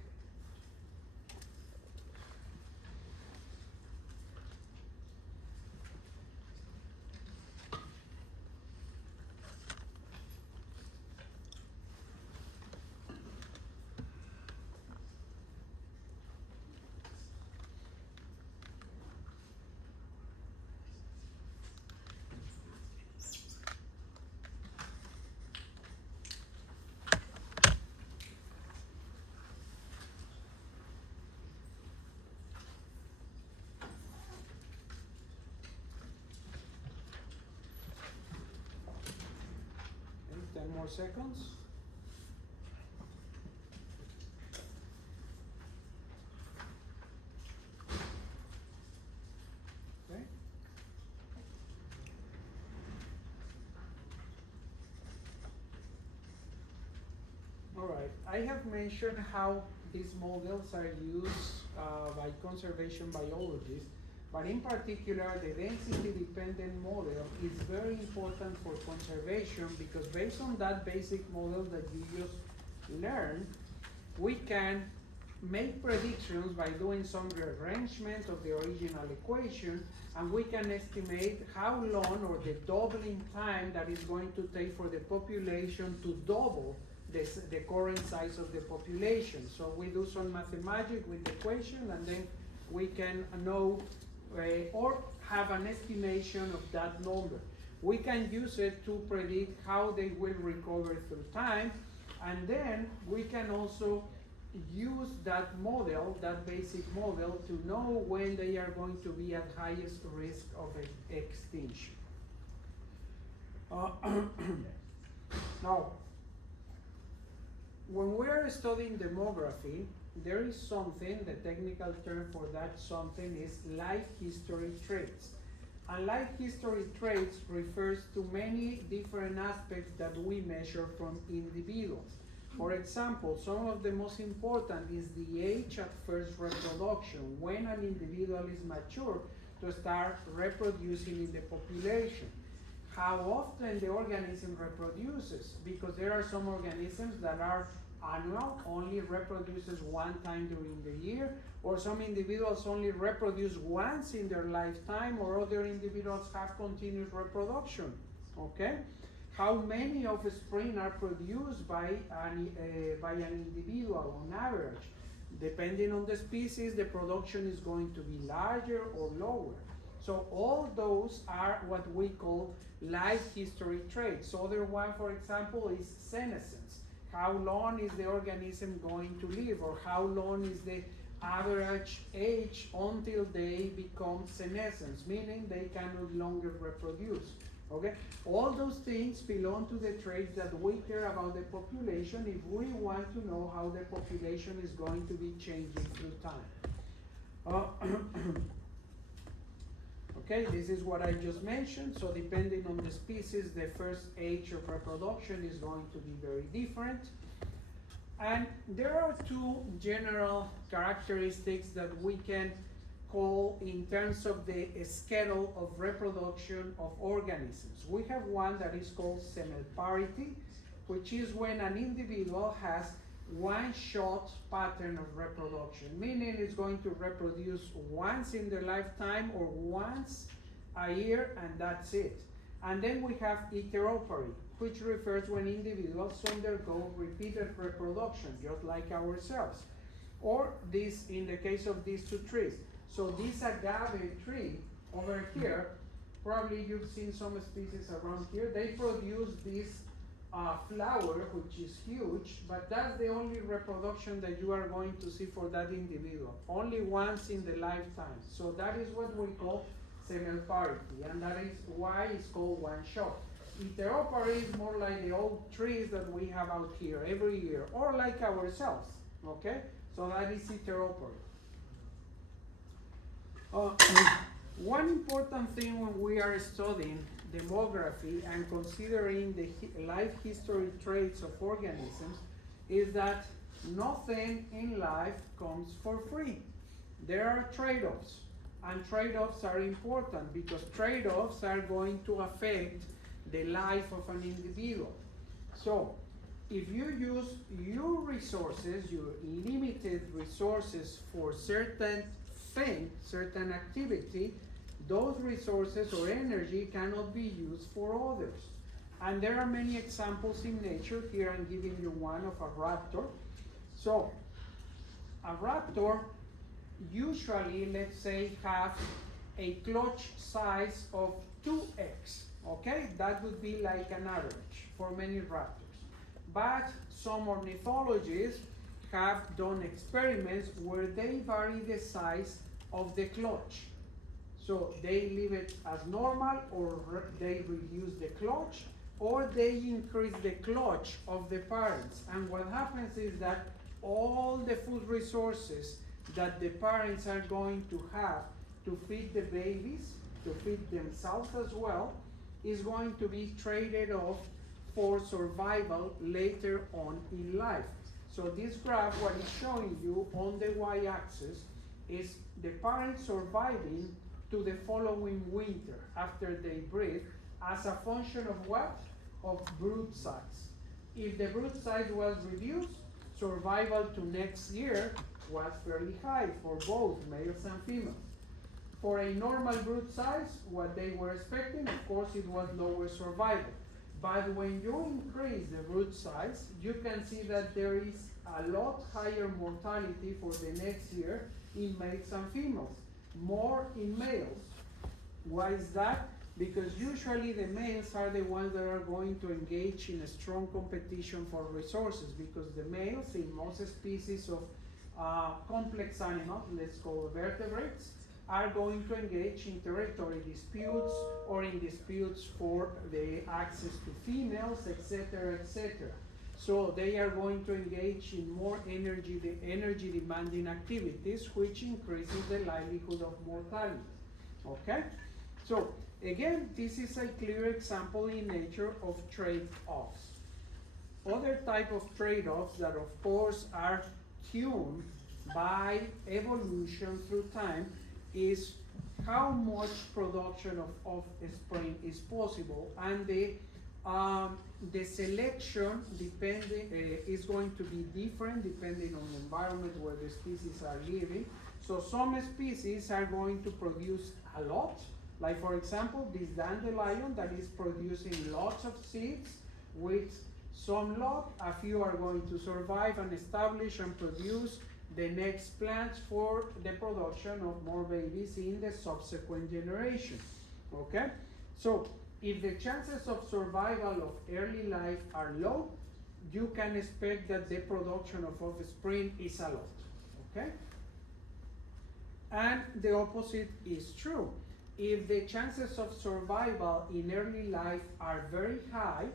Okay, 10 more seconds. Okay. All right, I have mentioned how these models are used by conservation biologists, but in particular, the density-dependent model is very important for conservation because based on that basic model that you just learned, we can make predictions by doing some rearrangement of the original equation, and we can estimate how long or the doubling time that is going to take for the population to double the current size of the population. So we do some mathematics with the equation, and then we can know or have an estimation of that number. We can use it to predict how they will recover through time, and then we can also use that model, that basic model, to know when they are going to be at highest risk of extinction. Now, when we are studying demography, there is something, the technical term for that something is life history traits. And life history traits refers to many different aspects that we measure from individuals. For example, some of the most important is the age at first reproduction, when an individual is mature to start reproducing in the population. How often the organism reproduces, because there are some organisms that are annual, only reproduces one time during the year, or some individuals only reproduce once in their lifetime, or other individuals have continuous reproduction. Okay? How many offspring are produced by an individual on average? Depending on the species, the production is going to be larger or lower. So all those are what we call life history traits. Other one, for example, is senescence. How long is the organism going to live, or how long is the average age until they become senescence, meaning they can no longer reproduce. Okay? All those things belong to the traits that we care about the population if we want to know how the population is going to be changing through time. Okay, this is what I just mentioned. So depending on the species, the first age of reproduction is going to be very different. And there are two general characteristics that we can call in terms of the schedule of reproduction of organisms. We have one that is called seminal parity, which is when an individual has one-shot pattern of reproduction, meaning it's going to reproduce once in their lifetime or once a year, and that's it. And then we have heteropary, which refers when individuals undergo repeated reproduction, just like ourselves. Or this, in the case of these two trees. So this agave tree over here Probably you've seen some species around here. They produce this flower, which is huge, but that's the only reproduction that you are going to see for that individual. Only once in the lifetime. So that is what we call seminal parity, and that is why it's called one shot. Heteropary is more like the old trees that we have out here every year, or like ourselves, okay? So that is heteropary. One important thing when we are studying demography and considering the life history traits of organisms is that nothing in life comes for free. There are trade-offs, and trade-offs are important because trade-offs are going to affect the life of an individual. So if you use your resources, your limited resources for certain thing, certain activity, those resources or energy cannot be used for others. And there are many examples in nature. Here I'm giving you one of a raptor. So a raptor usually, let's say, have a clutch size of 2x, okay? That would be like an average for many raptors. But some ornithologists have done experiments where they vary the size of the clutch. So they leave it as normal, or they reduce the clutch, or they increase the clutch of the parents. And what happens is that all the food resources that the parents are going to have to feed the babies, to feed themselves as well, is going to be traded off for survival later on in life. So this graph, what it's showing you on the y-axis is the parents surviving to the following winter after they breed as a function of what? Of brood size. If the brood size was reduced, survival to next year was fairly high for both males and females. For a normal brood size, what they were expecting, of course, it was lower survival. But when you increase the brood size, you can see that there is a lot higher mortality for the next year in males and females. More in males. Why is that? Because usually the males are the ones that are going to engage in a strong competition for resources, because the males in most species of complex animals, let's call vertebrates, are going to engage in territory disputes or in disputes for the access to females, etc., etc. So they are going to engage in more energy demanding activities, which increases the likelihood of mortality. Okay? So again, this is a clear example in nature of trade-offs. Other type of trade-offs that of course are tuned by evolution through time is how much production of offspring is possible, and the selection is going to be different depending on the environment where the species are living. So some species are going to produce a lot, like for example this dandelion that is producing lots of seeds with some luck. A few are going to survive and establish and produce the next plants for the production of more babies in the subsequent generation. Okay? So if the chances of survival of early life are low, you can expect that the production of offspring is a lot. Okay? And the opposite is true. If the chances of survival in early life are very high,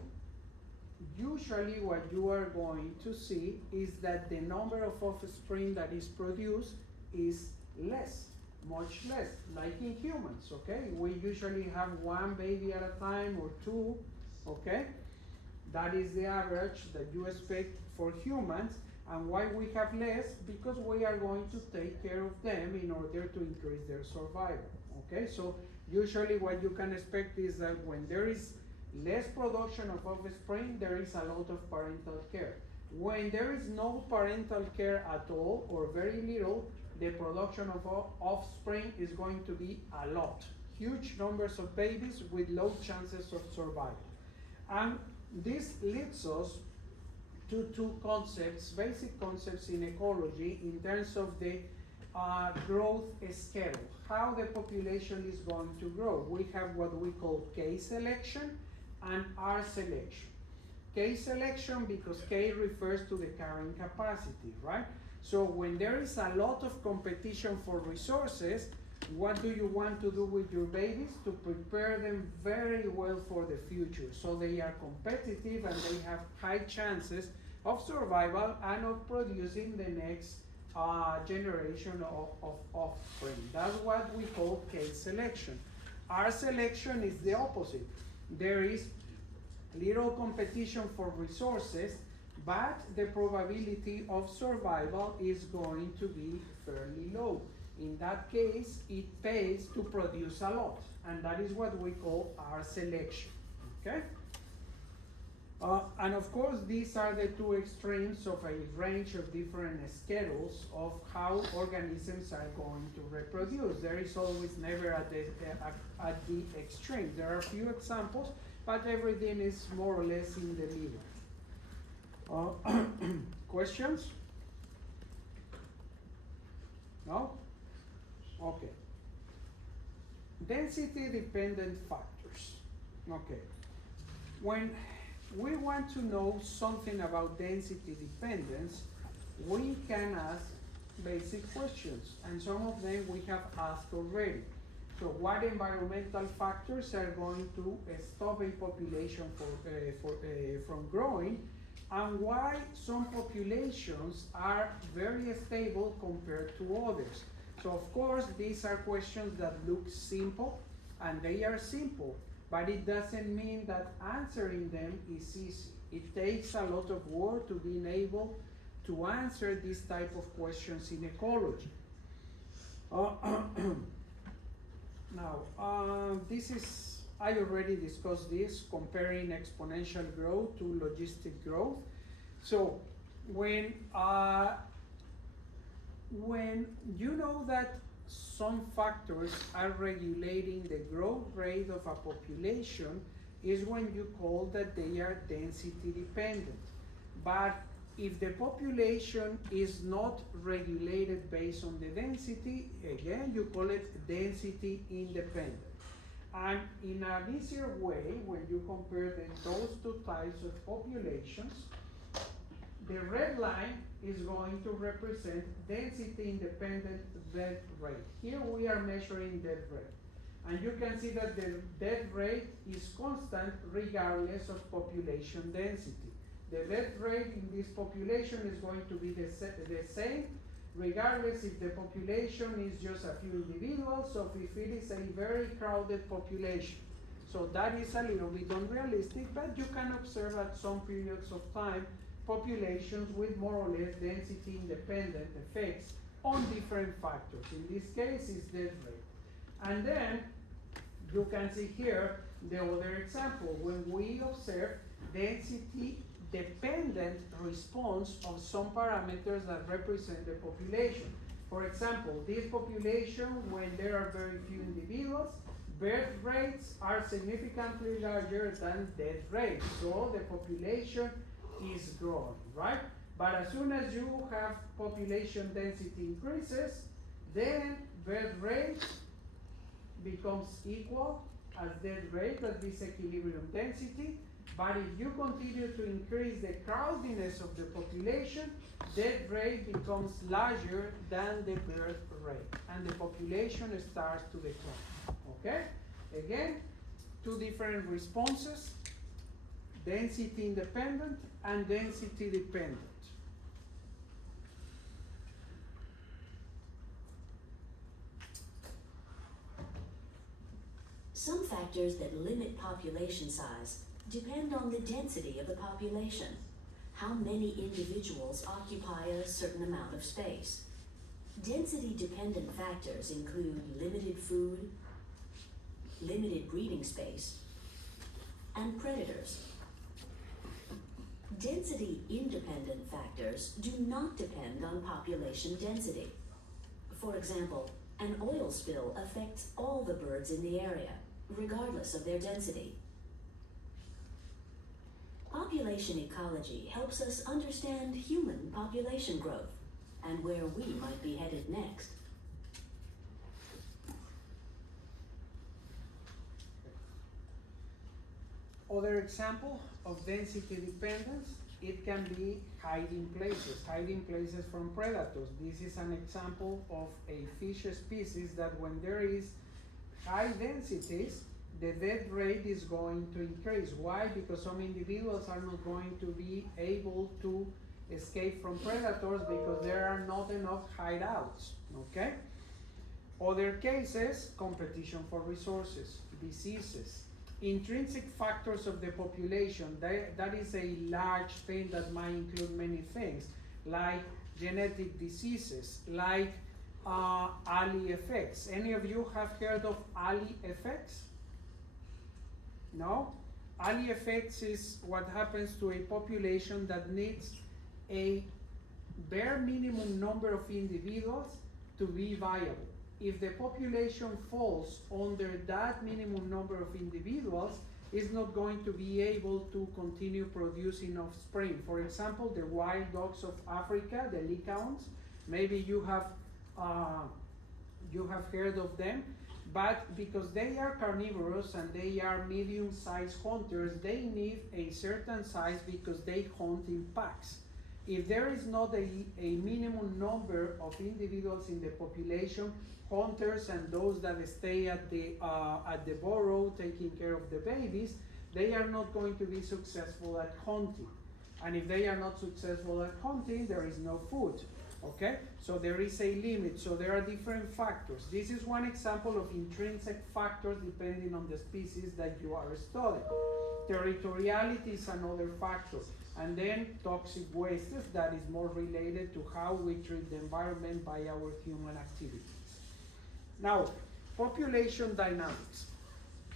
usually what you are going to see is that the number of offspring that is produced is less, much less, like in humans, okay? We usually have one baby at a time or two, okay? That is the average that you expect for humans. And why we have less? Because we are going to take care of them in order to increase their survival, okay? So usually what you can expect is that when there is less production of offspring, there is a lot of parental care. When there is no parental care at all or very little, the production of offspring is going to be a lot. Huge numbers of babies with low chances of survival. And this leads us to two concepts, basic concepts in ecology in terms of the growth schedule, how the population is going to grow. We have what we call K selection and R selection. K selection because K refers to the carrying capacity, right? So when there is a lot of competition for resources, what do you want to do with your babies? To prepare them very well for the future, so they are competitive and they have high chances of survival and of producing the next generation of offspring. That's what we call K selection. R selection is the opposite. There is little competition for resources, but the probability of survival is going to be fairly low. In that case, it pays to produce a lot, and that is what we call R selection, okay? And of course, these are the two extremes of a range of different schedules of how organisms are going to reproduce. There is always never at the extreme. There are a few examples, but everything is more or less in the middle. Questions? No? Okay. Density dependent factors. Okay. When we want to know something about density dependence, we can ask basic questions, and some of them we have asked already. So what environmental factors are going to stop a population from growing, and why some populations are very stable compared to others? So of course, these are questions that look simple, and they are simple, but it doesn't mean that answering them is easy. It takes a lot of work to be able to answer this type of questions in ecology. Now, this is, I already discussed this, comparing exponential growth to logistic growth. So when you know that some factors are regulating the growth rate of a population, is when you call that they are density dependent. But if the population is not regulated based on the density, again, you call it density independent. And in an easier way, when you compare those two types of populations, the red line is going to represent density independent death rate. Here we are measuring death rate. And you can see that the death rate is constant regardless of population density. The death rate in this population is going to be the same regardless if the population is just a few individuals or if it is a very crowded population. So that is a little bit unrealistic, but you can observe at some periods of time populations with more or less density independent effects on different factors. In this case, it's death rate. And then you can see here the other example when we observe density dependent response of some parameters that represent the population. For example, this population, when there are very few individuals, birth rates are significantly larger than death rates. So the population is growing, right? But as soon as you have population density increases, then birth rate becomes equal as death rate at this equilibrium density. But if you continue to increase the crowdiness of the population, death rate becomes larger than the birth rate, and the population starts to decline. Okay? Again, two different responses: density independent and density dependent. Some factors that limit population size depend on the density of the population. How many individuals occupy a certain amount of space. Density-dependent factors include limited food, limited breeding space, and predators. Density-independent factors do not depend on population density. For example, an oil spill affects all the birds in the area, regardless of their density. Population ecology helps us understand human population growth and where we might be headed next. other example of density dependence, it can be hiding places from predators. This is an example of a fish species that when there is high densities, the death rate is going to increase. Why? Because some individuals are not going to be able to escape from predators because there are not enough hideouts, okay? Other cases, competition for resources, diseases, intrinsic factors of the population. That is a large thing that might include many things, like genetic diseases, like alley effects. Any of you have heard of alley effects? No? Alley effects is what happens to a population that needs a bare minimum number of individuals to be viable. If the population falls under that minimum number of individuals, it's not going to be able to continue producing offspring. For example, the wild dogs of Africa, the lycaons, maybe you have heard of them, but because they are carnivorous and they are medium-sized hunters, they need a certain size because they hunt in packs. If there is not a minimum number of individuals in the population, hunters and those that stay at the burrow taking care of the babies, they are not going to be successful at hunting. And if they are not successful at hunting, there is no food. Okay? So there is a limit. So there are different factors. This is one example of intrinsic factors depending on the species that you are studying. Territoriality is another factor. And then toxic wastes, that is more related to how we treat the environment by our human activities. Now, population dynamics.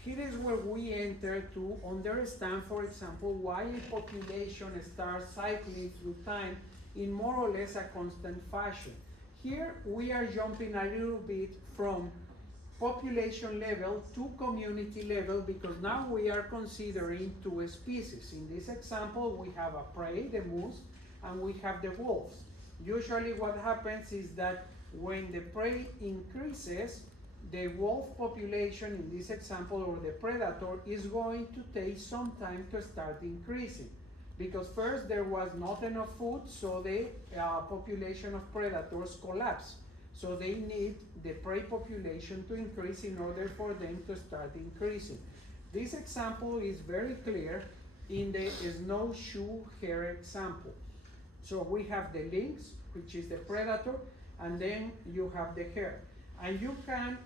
Here is where we enter to understand, for example, why a population starts cycling through time in more or less a constant fashion. Here we are jumping a little bit from population level to community level because now we are considering two species. In this example, we have a prey, the moose, and we have the wolves. Usually what happens is that when the prey increases, the wolf population in this example, or the predator, is going to take some time to start increasing. Because first there was not enough food, so the population of predators collapsed. So they need the prey population to increase in order for them to start increasing. This example is very clear in the snowshoe hare example. So we have the lynx, which is the predator, and then you have the hare. And you can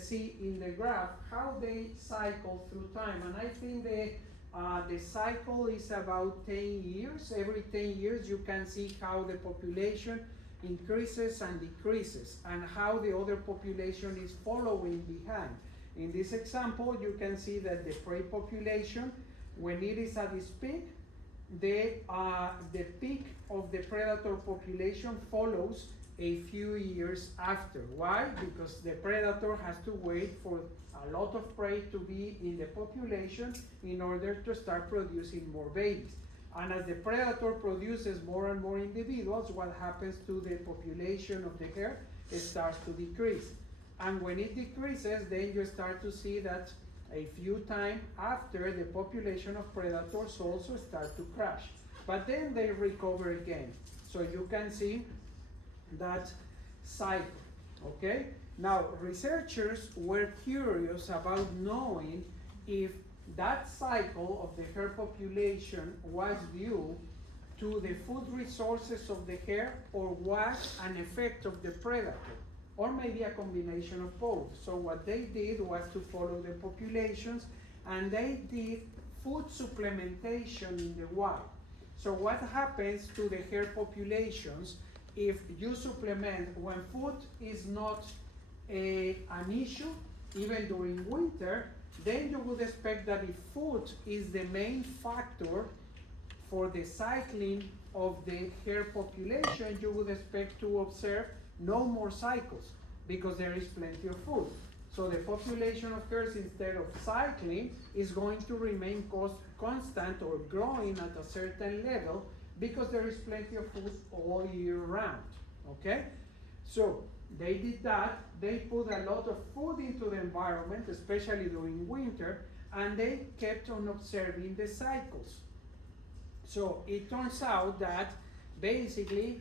see in the graph how they cycle through time. And I think the cycle is about 10 years. Every 10 years you can see how the population increases and decreases and how the other population is following behind. In this example, you can see that the prey population, when it is at its peak, the peak of the predator population follows a few years after. Why? Because the predator has to wait for a lot of prey to be in the population in order to start producing more babies. And as the predator produces more and more individuals, what happens to the population of the hare? It starts to decrease. And when it decreases, then you start to see that a few times after, the population of predators also start to crash. But then they recover again. So you can see that cycle, okay? Now, researchers were curious about knowing if that cycle of the hare population was due to the food resources of the hare or was an effect of the predator, or maybe a combination of both. So what they did was to follow the populations, and they did food supplementation in the wild. So what happens to the hare populations if you supplement when food is not an issue, even during winter? Then you would expect that if food is the main factor for the cycling of the hare population, you would expect to observe no more cycles because there is plenty of food. So the population of hares, instead of cycling, is going to remain constant or growing at a certain level because there is plenty of food all year round, okay? So they did that. They put a lot of food into the environment, especially during winter, and they kept on observing the cycles. So it turns out that basically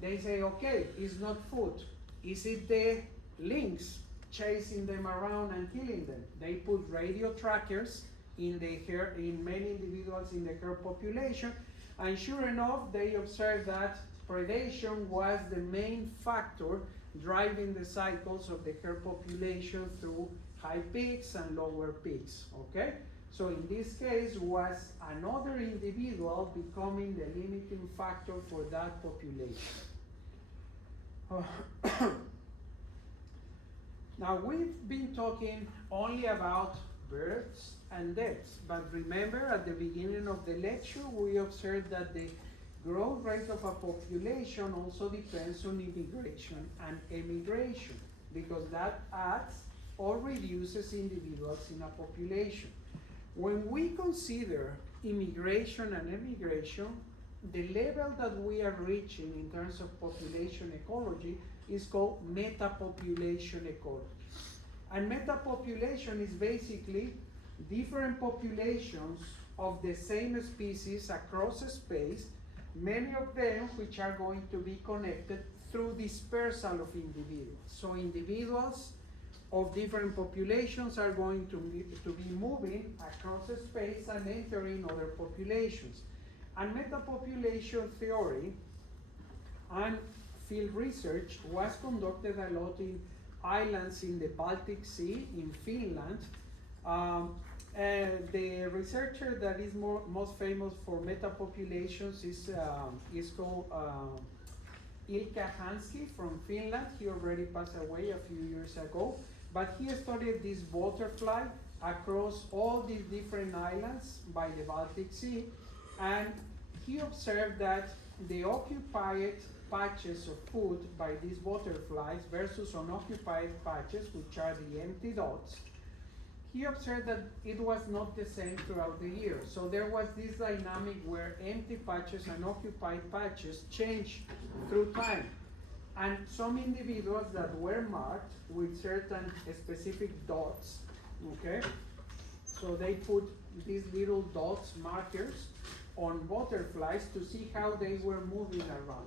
they say, okay, it's not food. Is it the lynx chasing them around and killing them? They put radio trackers in many individuals in the herd population, and sure enough, they observed that predation was the main factor driving the cycles of the herd population through high peaks and lower peaks, okay? So in this case was another individual becoming the limiting factor for that population. Now we've been talking only about births and deaths, but remember at the beginning of the lecture we observed that the growth rate of a population also depends on immigration and emigration, because that adds or reduces individuals in a population. When we consider immigration and emigration, the level that we are reaching in terms of population ecology is called metapopulation ecology. And metapopulation is basically different populations of the same species across space, many of them which are going to be connected through dispersal of individuals. So individuals of different populations are going to be moving across space and entering other populations. And metapopulation theory and field research was conducted a lot in islands in the Baltic Sea, in Finland. The researcher that is most famous for metapopulations is called Ilkka Hanski from Finland. He already passed away a few years ago, but he studied this butterfly across all these different islands by the Baltic Sea, and he observed that the occupied patches of food by these butterflies versus unoccupied patches, which are the empty dots, he observed that it was not the same throughout the year. So there was this dynamic where empty patches and occupied patches changed through time. And some individuals that were marked with certain specific dots, okay? So they put these little dots, markers, on butterflies to see how they were moving around.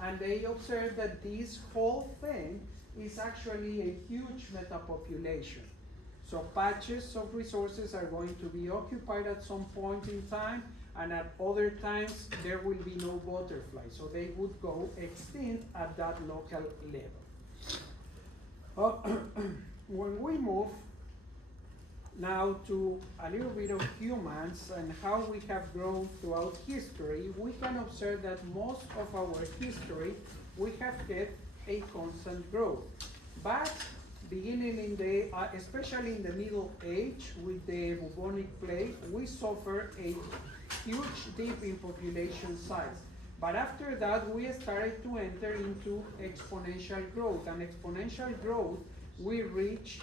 And they observed that this whole thing is actually a huge metapopulation. So patches of resources are going to be occupied at some point in time, and at other times there will be no butterflies. So they would go extinct at that local level. When we move now to a little bit of humans and how we have grown throughout history, we can observe that most of our history we have kept a constant growth. But beginning in the, especially in the Middle Age with the bubonic plague, we suffered a huge dip in population size. But after that, we started to enter into exponential growth. And exponential growth we reached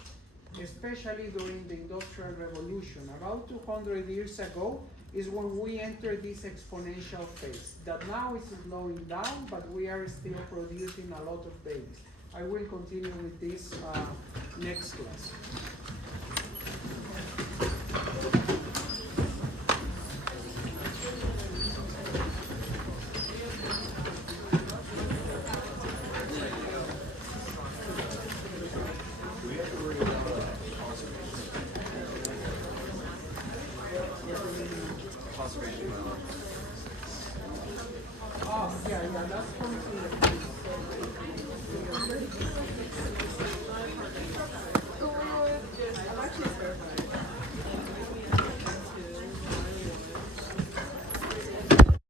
especially during the Industrial Revolution. About 200 years ago is when we entered this exponential phase. That now is slowing down, but we are still producing a lot of babies. I will continue with this next class. Yeah, that's from